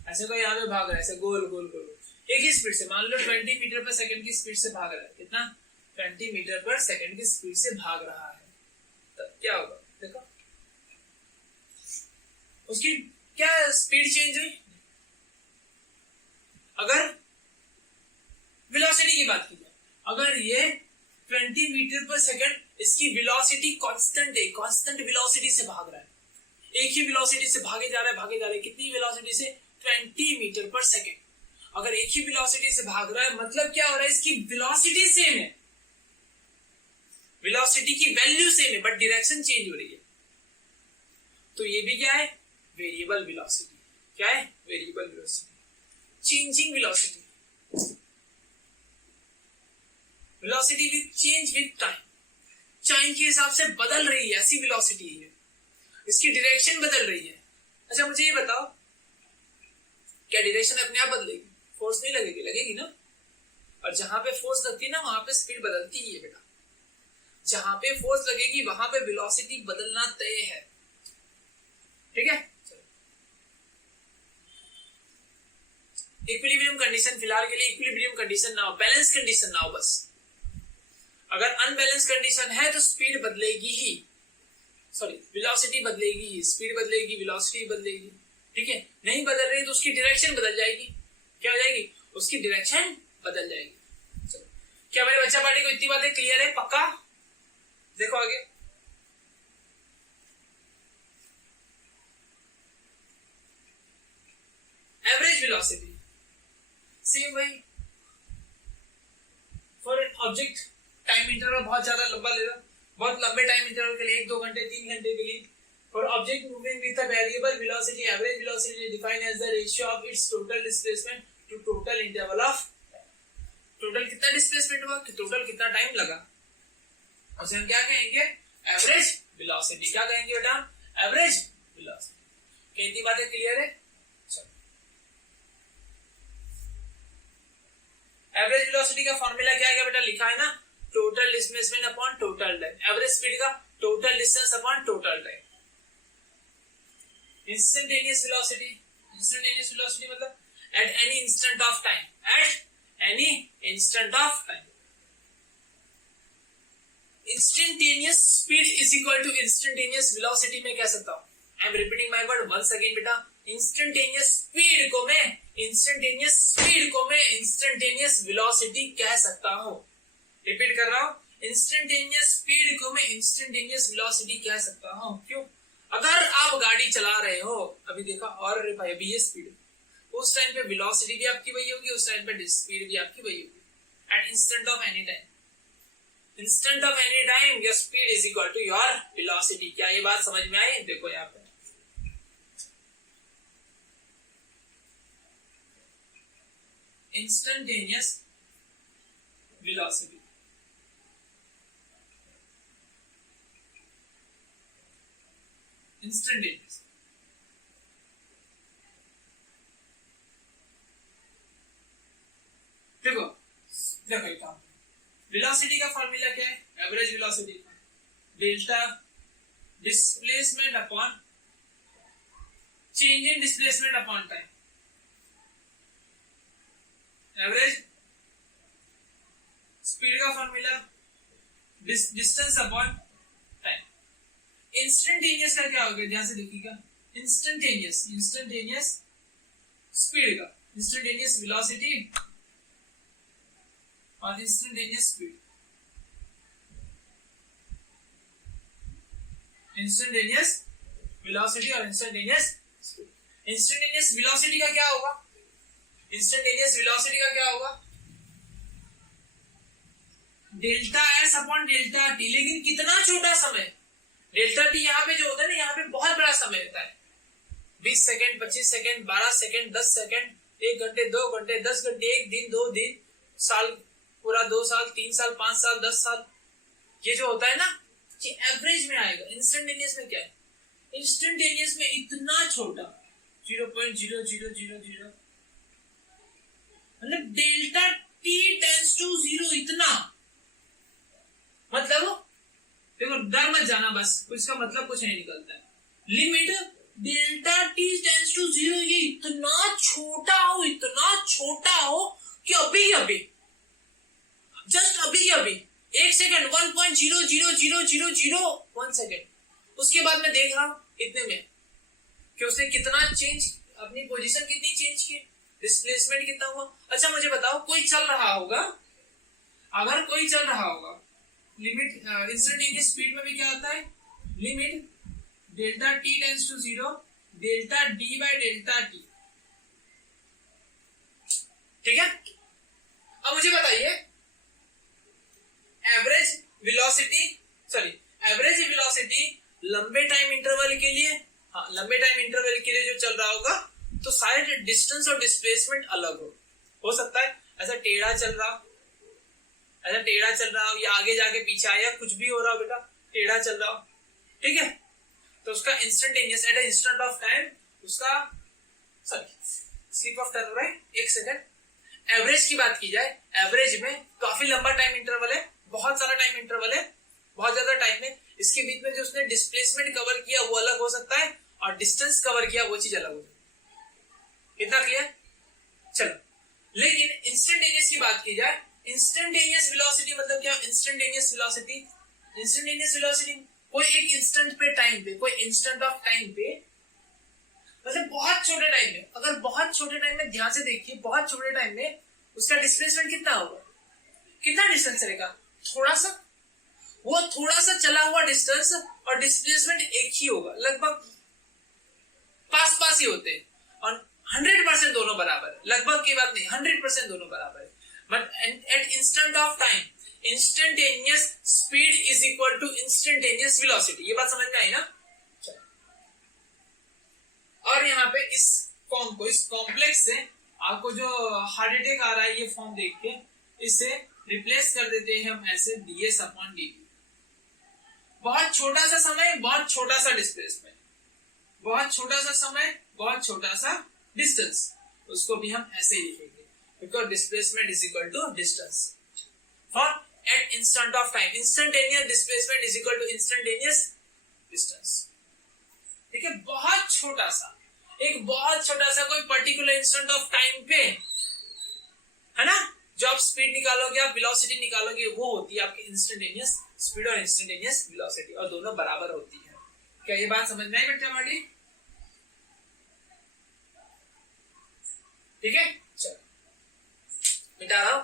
ऐसे कोई यहाँ पे भाग रहा है, ऐसे गोल गोल गोल एक ही स्पीड से, मान लो 20 मीटर पर सेकंड की स्पीड से भाग रहा है. कितना? 20 मीटर पर सेकंड की स्पीड से भाग रहा है. तब क्या होगा? देखो उसकी क्या स्पीड चेंज हुई. अगर वेलोसिटी की बात की जाए, अगर ये 20 मीटर पर सेकंड, इसकी वेलोसिटी कांस्टेंट है, कांस्टेंट वेलोसिटी से भाग रहा है, एक ही वेलोसिटी से भागे जा रहा है. कितनी वेलोसिटी से? 20 मीटर पर सेकंड. अगर एक ही वेलोसिटी से भाग रहा है मतलब क्या हो रहा है? इसकी वेलोसिटी सेम है, वेलोसिटी की वैल्यू सेम है, बट डायरेक्शन चेंज हो रही है. तो ये भी क्या है? Variable velocity. क्या है? Variable velocity. Changing velocity, velocity with change with time, time के हिसाब से बदल रही है, ऐसी वेलोसिटी है, इसकी डायरेक्शन बदल रही है. अच्छा मुझे ये बताओ, क्या डायरेक्शन अपने आप बदलेगी? फोर्स नहीं लगेगी? लगेगी ना. और जहां पे फोर्स लगती है ना, वहां पे स्पीड बदलती ही है बेटा. जहां पे फोर्स लगेगी वहां पे वेलोसिटी बदलना तय है. ठीक है. इक्विलिब्रियम कंडीशन, फिलहाल के लिए इक्विलिब्रियम कंडीशन ना हो, बैलेंस कंडीशन ना हो बस. अगर अनबैलेंस कंडीशन है तो स्पीड बदलेगी ही, सॉरी वेलोसिटी बदलेगी ही, स्पीड बदलेगी, वेलोसिटी बदलेगी. ठीक है. नहीं बदल रही तो उसकी डायरेक्शन बदल जाएगी. क्या हो जाएगी? उसकी डायरेक्शन बदल जाएगी. चलो, क्या मेरे बच्चा पार्टी को इतनी बातें क्लियर है? पक्का? देखो आगे. एवरेज वेलोसिटी सेम वही, for an object time interval बहुत ज्यादा लंबा ले रहा, बहुत लंबे टाइम इंटरवल के लिए, 1-2 घंटे 3 घंटे के लिए. For object moving with a variable velocity, average velocity is defined as the ratio of its total displacement to total interval of time. Total कितना डिस्प्लेसमेंट हुआ कि टोटल कितना टाइम लगा, उसे हम क्या कहेंगे? Average velocity. क्या कहेंगे बेटा? Average velocity. कितनी बातें क्लियर है? एवरेज वेलोसिटी का फॉर्मूला क्या है बेटा? लिखा है ना, total displacement upon total time. Average speed का total distance upon total time. Instantaneous velocity, instantaneous velocity मतलब at any instant of time, at any instant of time. Instantaneous speed is equal to instantaneous velocity में कह सकता हूं. I am repeating my word once again बेटा. Instantaneous speed को मैं instantaneous velocity कह सकता हूं. रिपीट कर रहा हूं, इंस्टेंटेनियस स्पीड को मैं इंस्टेंटेनियस वेलोसिटी कह सकता हूं. क्यों? अगर आप गाड़ी चला रहे हो, अभी देखा, और भाई अभी ये स्पीड, उस टाइम पे वेलोसिटी भी आपकी वही होगी, उस टाइम पे स्पीड भी आपकी वही होगी, at instant of any time. Instant of any time your speed is equal to your velocity. क्या ये बात समझ में आई? देखो यहाँ पे इंस्टेंटेनियस वेलोसिटी, इंस्टेंटेनियस। देखो देखो एक काम, वेलोसिटी का फॉर्मूला क्या है? Average velocity delta displacement upon change in displacement upon time. Average speed का formula distance upon time. Instantaneous का क्या हो गया? ध्यान से देखिएगा, इंस्टेंटेनियस स्पीड का, इंस्टेंटेनियस वेलोसिटी और इंस्टेंटेनियस स्पीड। इंस्टेंटेनियस वेलोसिटी और इंस्टेंटेनियस स्पीड। इंस्टेंटेनियस वेलोसिटी का क्या होगा? इंस्टेंटेनियस वेलोसिटी का क्या होगा? Delta S upon delta T. लेकिन कितना छोटा समय? डेल्टा टी यहाँ पे जो होता है ना, यहाँ पे बहुत बड़ा समय होता है। 20 सेकेंड, 25 सेकेंड, 12 सेकेंड, 10 सेकेंड, 1 घंटे, 2 घंटे, 10 घंटे, 1 दिन, 2 दिन, साल पूरा, 2 साल, 3 साल, 5 साल, 10 साल। ये जो होता है ना, ये एवरेज में आएगा। इंस्टेंटेनियस में क्या है? इंस्टेंटेनियस में इतना छोटा 0.0000, मतलब डेल्टा टी टेंड्स टू 0, इतना। मतलब देखो, डर मत जाना, बस इसका मतलब कुछ नहीं निकलता है। Limit delta T tends to 0, ये इतना छोटा हो कि अभी जस्ट अभी 1 सेकेंड 1.0000001 सेकेंड, उसके बाद मैं देख रहा हूं इतने में कि उसने कितना चेंज, अपनी पोजीशन कितनी चेंज की, डिस्प्लेसमेंट कितना हुआ। अच्छा मुझे बताओ, कोई चल रहा होगा, अगर कोई चल रहा होगा, लिमिट इंस्टेंटेनियस स्पीड में भी क्या होता है? Limit delta T tends to 0, delta D by delta T. ठीक है, अब मुझे बताइए एवरेज वेलोसिटी लंबे टाइम इंटरवल के लिए, हाँ लंबे टाइम इंटरवल के लिए जो चल रहा होगा, तो शायद डिस्टेंस और डिस्प्लेसमेंट अलग हो सकता है। ऐसा टेढ़ा चल रहा हो, या आगे जाके पीछे आया, कुछ भी हो रहा हो बेटा, टेढ़ा चल रहा हो, ठीक है, तो उसका instantaneous at instant of time, उसका स्लिप ऑफ टर्न हो रहा है 1 सेकेंड। एवरेज की बात की जाए, एवरेज में काफी लंबा टाइम इंटरवल है, बहुत सारा टाइम इंटरवल है, बहुत ज्यादा टाइम है। इसके बीच में जो उसने डिस्प्लेसमेंट कवर किया वो अलग हो सकता है, और डिस्टेंस कवर किया वो चीज अलग हो सकती है। इतना क्लियर? चलो, लेकिन इंस्टेंटेनियस की बात की जाए, इंस्टेंटेनियस वेलोसिटी मतलब क्या? इंस्टेंटेनियस वेलोसिटी कोई एक इंस्टेंट पे टाइम पे, कोई इंस्टेंट ऑफ टाइम पे, मतलब बहुत छोटे टाइम में, अगर बहुत छोटे टाइम में, ध्यान से देखिए, बहुत छोटे टाइम में उसका डिस्प्लेसमेंट कितना होगा? कितना डिस्टेंस चलेगा? थोड़ा सा, वो थोड़ा सा चला हुआ डिस्टेंस और डिस्प्लेसमेंट एक ही होगा, लगभग पास ही होते हैं, और 100% दोनों बराबर है। लगभग की बात नहीं, 100% दोनों बराबर है। But at instant of time, instantaneous speed is equal to instantaneous velocity. ये बात समझ में आई ना? और यहाँ पे इस फॉर्म को, इस कॉम्प्लेक्स से आपको जो हार्ट अटैक आ रहा है, ये फॉर्म देख के इसे रिप्लेस कर देते हैं हम ऐसे, ds अपॉन dt। बहुत छोटा सा समय, बहुत छोटा सा डिस्प्लेसमेंट, बहुत छोटा सा समय, बहुत छोटा सा डिस्टेंस, उसको भी हम ऐसे ही लिखेंगे, because displacement is equal to distance for at instant of time. Instantaneous displacement is equal to instantaneous distance. ठीक है, बहुत छोटा सा, एक बहुत छोटा सा कोई पर्टिकुलर इंस्टेंट ऑफ टाइम पे, है ना, जो आप स्पीड निकालोगे, आप वेलोसिटी निकालोगे, वो होती है आपकी इंस्टेंटेनियस स्पीड और इंस्टेंटेनियस वेलोसिटी, और दोनों बराबर होती है। क्या ये बात समझ में आई बेटा हमारी? ठीक है, चलो मिटा रहा हूं।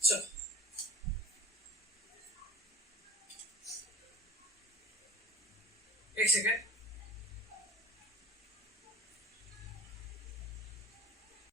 चलो एक सेकेंड,